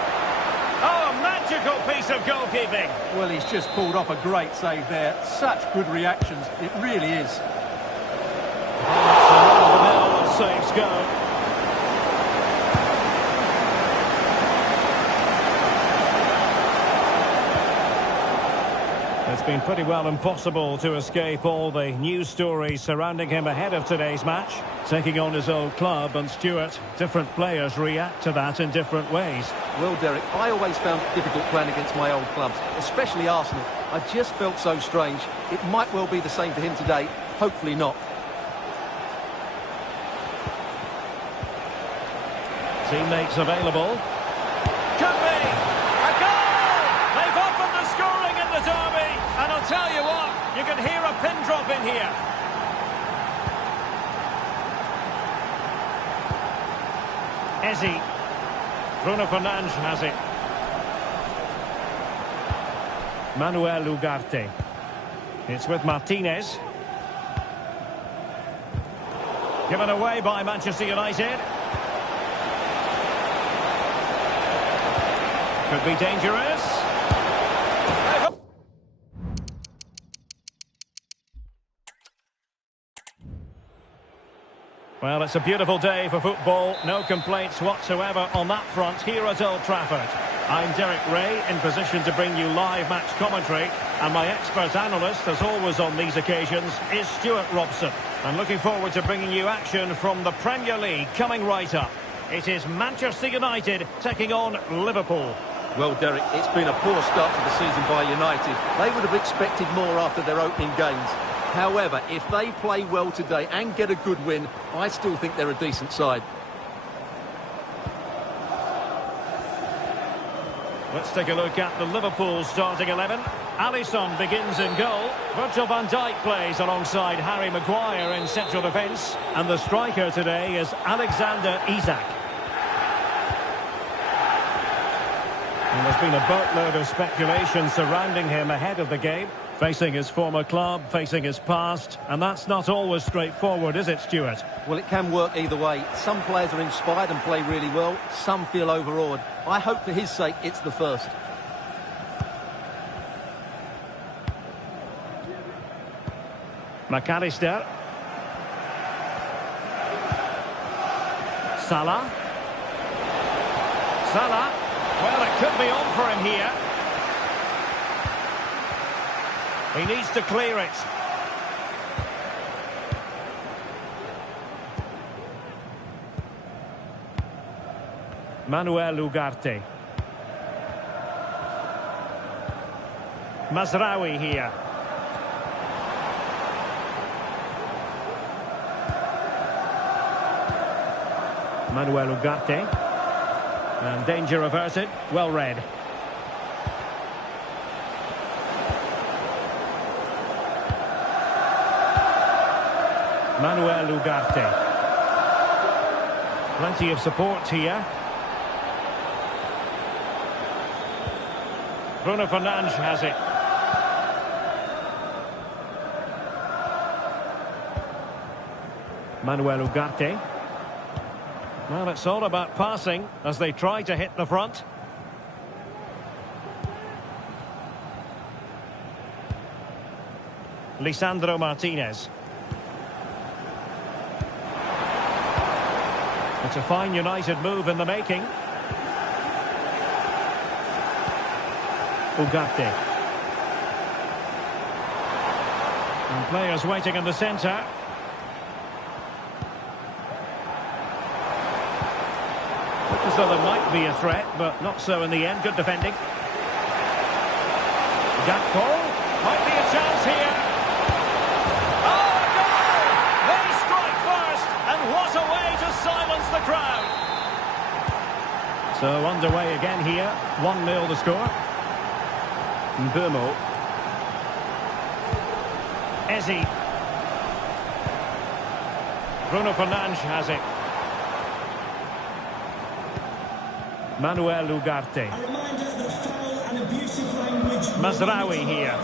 Oh, a magical piece of goalkeeping. Well, he's just pulled off a great save there. Such good reactions. It really is. So run-of-the-mill saves go. It's been pretty well impossible to escape all the news stories surrounding him ahead of today's match. Taking on his old club, and Stuart, different players react to that in different ways. Well, Derek, I always found it difficult playing against my old clubs, especially Arsenal. I just felt so strange. It might well be the same for him today. Hopefully not. Teammates available. Could be! A goal! They've opened the scoring in the derby. And I'll tell you what, you can hear a pin drop in here. Ezzy. Bruno Fernandes has it. Manuel Ugarte. It's with Martinez. Given away by Manchester United. Could be dangerous. Well, it's a beautiful day for football. No complaints whatsoever on that front here at Old Trafford. I'm Derek Ray, in position to bring you live match commentary. And my expert analyst, as always on these occasions, is Stuart Robson. I'm looking forward to bringing you action from the Premier League coming right up. It is Manchester United taking on Liverpool. Well, Derek, it's been a poor start to the season by United. They would have expected more after their opening games. However, if they play well today and get a good win, I still think they're a decent side. Let's take a look at the Liverpool starting 11. Alisson begins in goal. Virgil van Dijk plays alongside Harry Maguire in central defence. And the striker today is Alexander Isak. And there's been a boatload of speculation surrounding him ahead of the game. Facing his former club, facing his past. And that's not always straightforward, is it, Stuart? Well, it can work either way. Some players are inspired and play really well. Some feel overawed. I hope for his sake it's the first. McAllister. Salah. Salah. Well, it could be on for him here. He needs to clear it. Manuel Ugarte. Mazraoui here. Manuel Ugarte. And danger averted. Well read. Manuel Ugarte. Plenty of support here. Bruno Fernandes has it. Manuel Ugarte. Well, it's all about passing as they try to hit the front. Lisandro Martinez. It's a fine United move in the making. Ugarte. And players waiting in the centre. Looked as though there might be a threat, but not so in the end. Good defending. Gakpo. Might be a chance here. Oh, a goal! They strike first, and what a way to silence the crowd. So underway again here. 1-0 the score. Mbeumo. Ezi. Bruno Fernandes has it. Manuel Ugarte. Mazraoui here.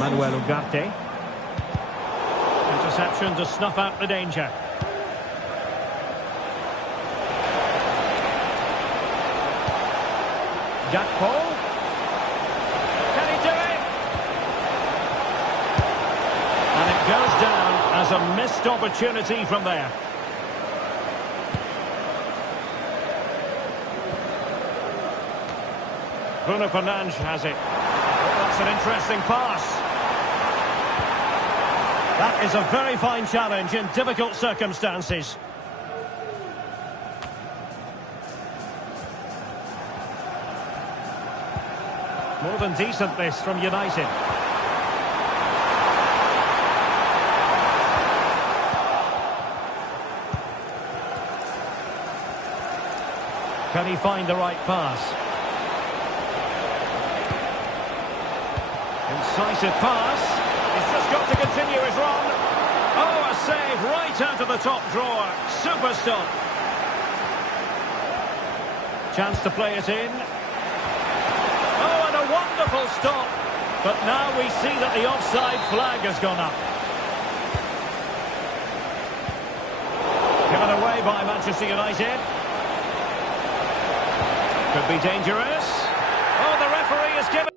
Manuel Ugarte. Interception to snuff out the danger. Gakpo. Can he do it? And it goes down as a missed opportunity from there. Bruno Fernandes has it. Oh, that's an interesting pass. That is a very fine challenge in difficult circumstances. More than decent this from United. Can he find the right pass? Incisive pass. He's just got to continue his run. Oh, a save right out of the top drawer. Super stop. Chance to play it in. Oh, and a wonderful stop. But now we see that the offside flag has gone up. Given away by Manchester United. Could be dangerous. Oh, the referee has given...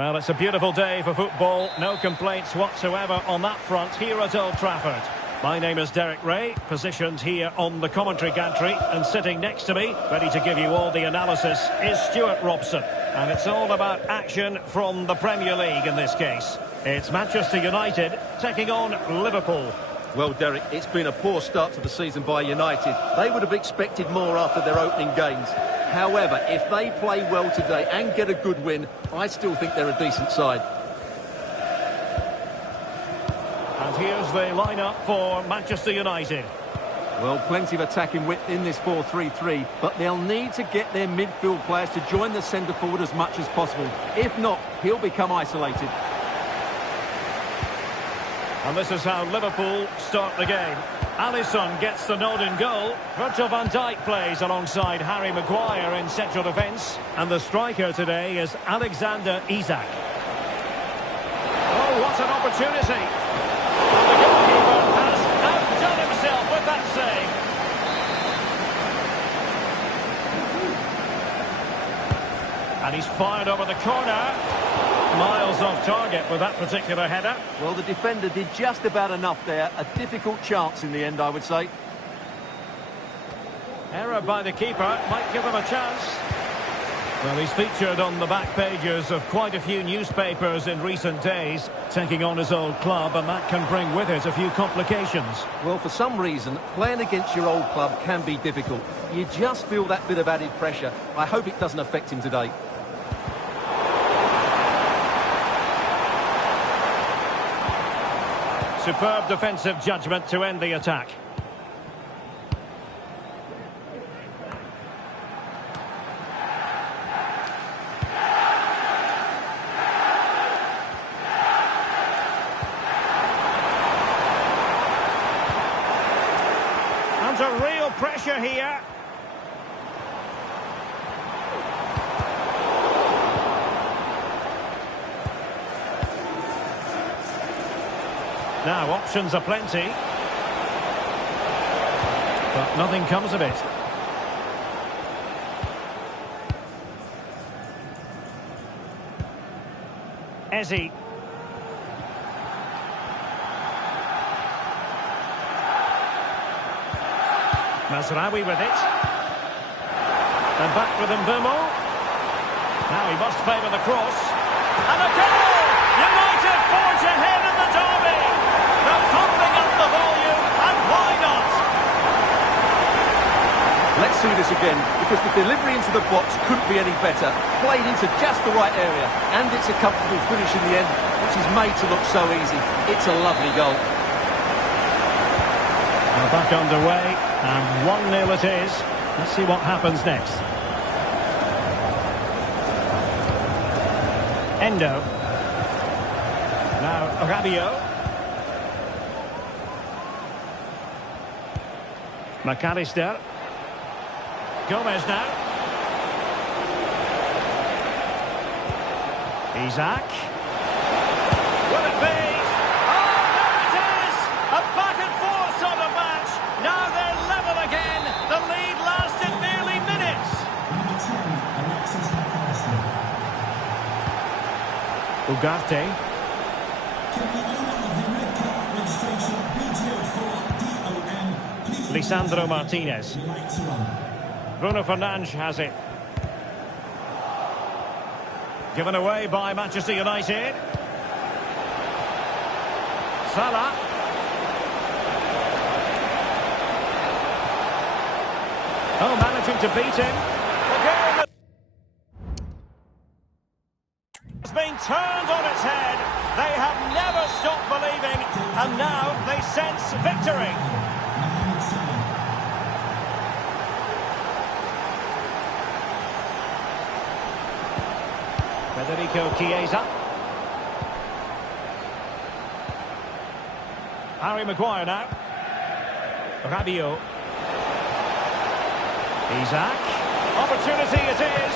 Well, it's a beautiful day for football. No complaints whatsoever on that front here at Old Trafford. My name is Derek Ray, positioned here on the commentary gantry, and sitting next to me, ready to give you all the analysis, is Stuart Robson. And it's all about action from the Premier League in this case. It's Manchester United taking on Liverpool. Well, Derek, it's been a poor start to the season by United. They would have expected more after their opening games. However, if they play well today and get a good win, I still think they're a decent side. And here's the lineup for Manchester United. Well, plenty of attacking width in this 4-3-3, but they'll need to get their midfield players to join the centre forward as much as possible. If not, he'll become isolated. And this is how Liverpool start the game. Alisson gets the nod in goal. Virgil van Dijk plays alongside Harry Maguire in central defence. And the striker today is Alexander Isak. Oh, what an opportunity! And the goalkeeper has outdone himself with that save. And he's fired over the corner. Miles off target with that particular header. Well, the defender did just about enough there. A difficult chance in the end, I would say. Error by the keeper might give him a chance. Well, he's featured on the back pages of quite a few newspapers in recent days, taking on his old club, and that can bring with it a few complications. Well, for some reason, playing against your old club can be difficult. You just feel that bit of added pressure. I hope it doesn't affect him today. Superb defensive judgment to end the attack. Under real pressure here. Now, options are plenty. But nothing comes of it. Eze. Mazraoui with it. And back with Mbeumo. Now he must favour the cross. And a goal! United forge ahead in the derby! They're pumping up the volume, and why not? Let's see this again, because the delivery into the box couldn't be any better. Played into just the right area, and it's a comfortable finish in the end, which is made to look so easy. It's a lovely goal. We're back underway, and 1-0 it is. Let's see what happens next. Endo. Now, Rabiot. McAllister. Gomez now. Isak. Will it be? Oh, there it is! A back and forth sort of match. Now they're level again. The lead lasted nearly minutes. Ugarte. Lisandro Martinez. Bruno Fernandes has it. Given away by Manchester United. Salah. Oh, managing to beat him. The game has been turned on its head. They have never stopped believing, and now they sense victory. Federico Chiesa. Harry Maguire now. Rabiot. Isak. Opportunity it is.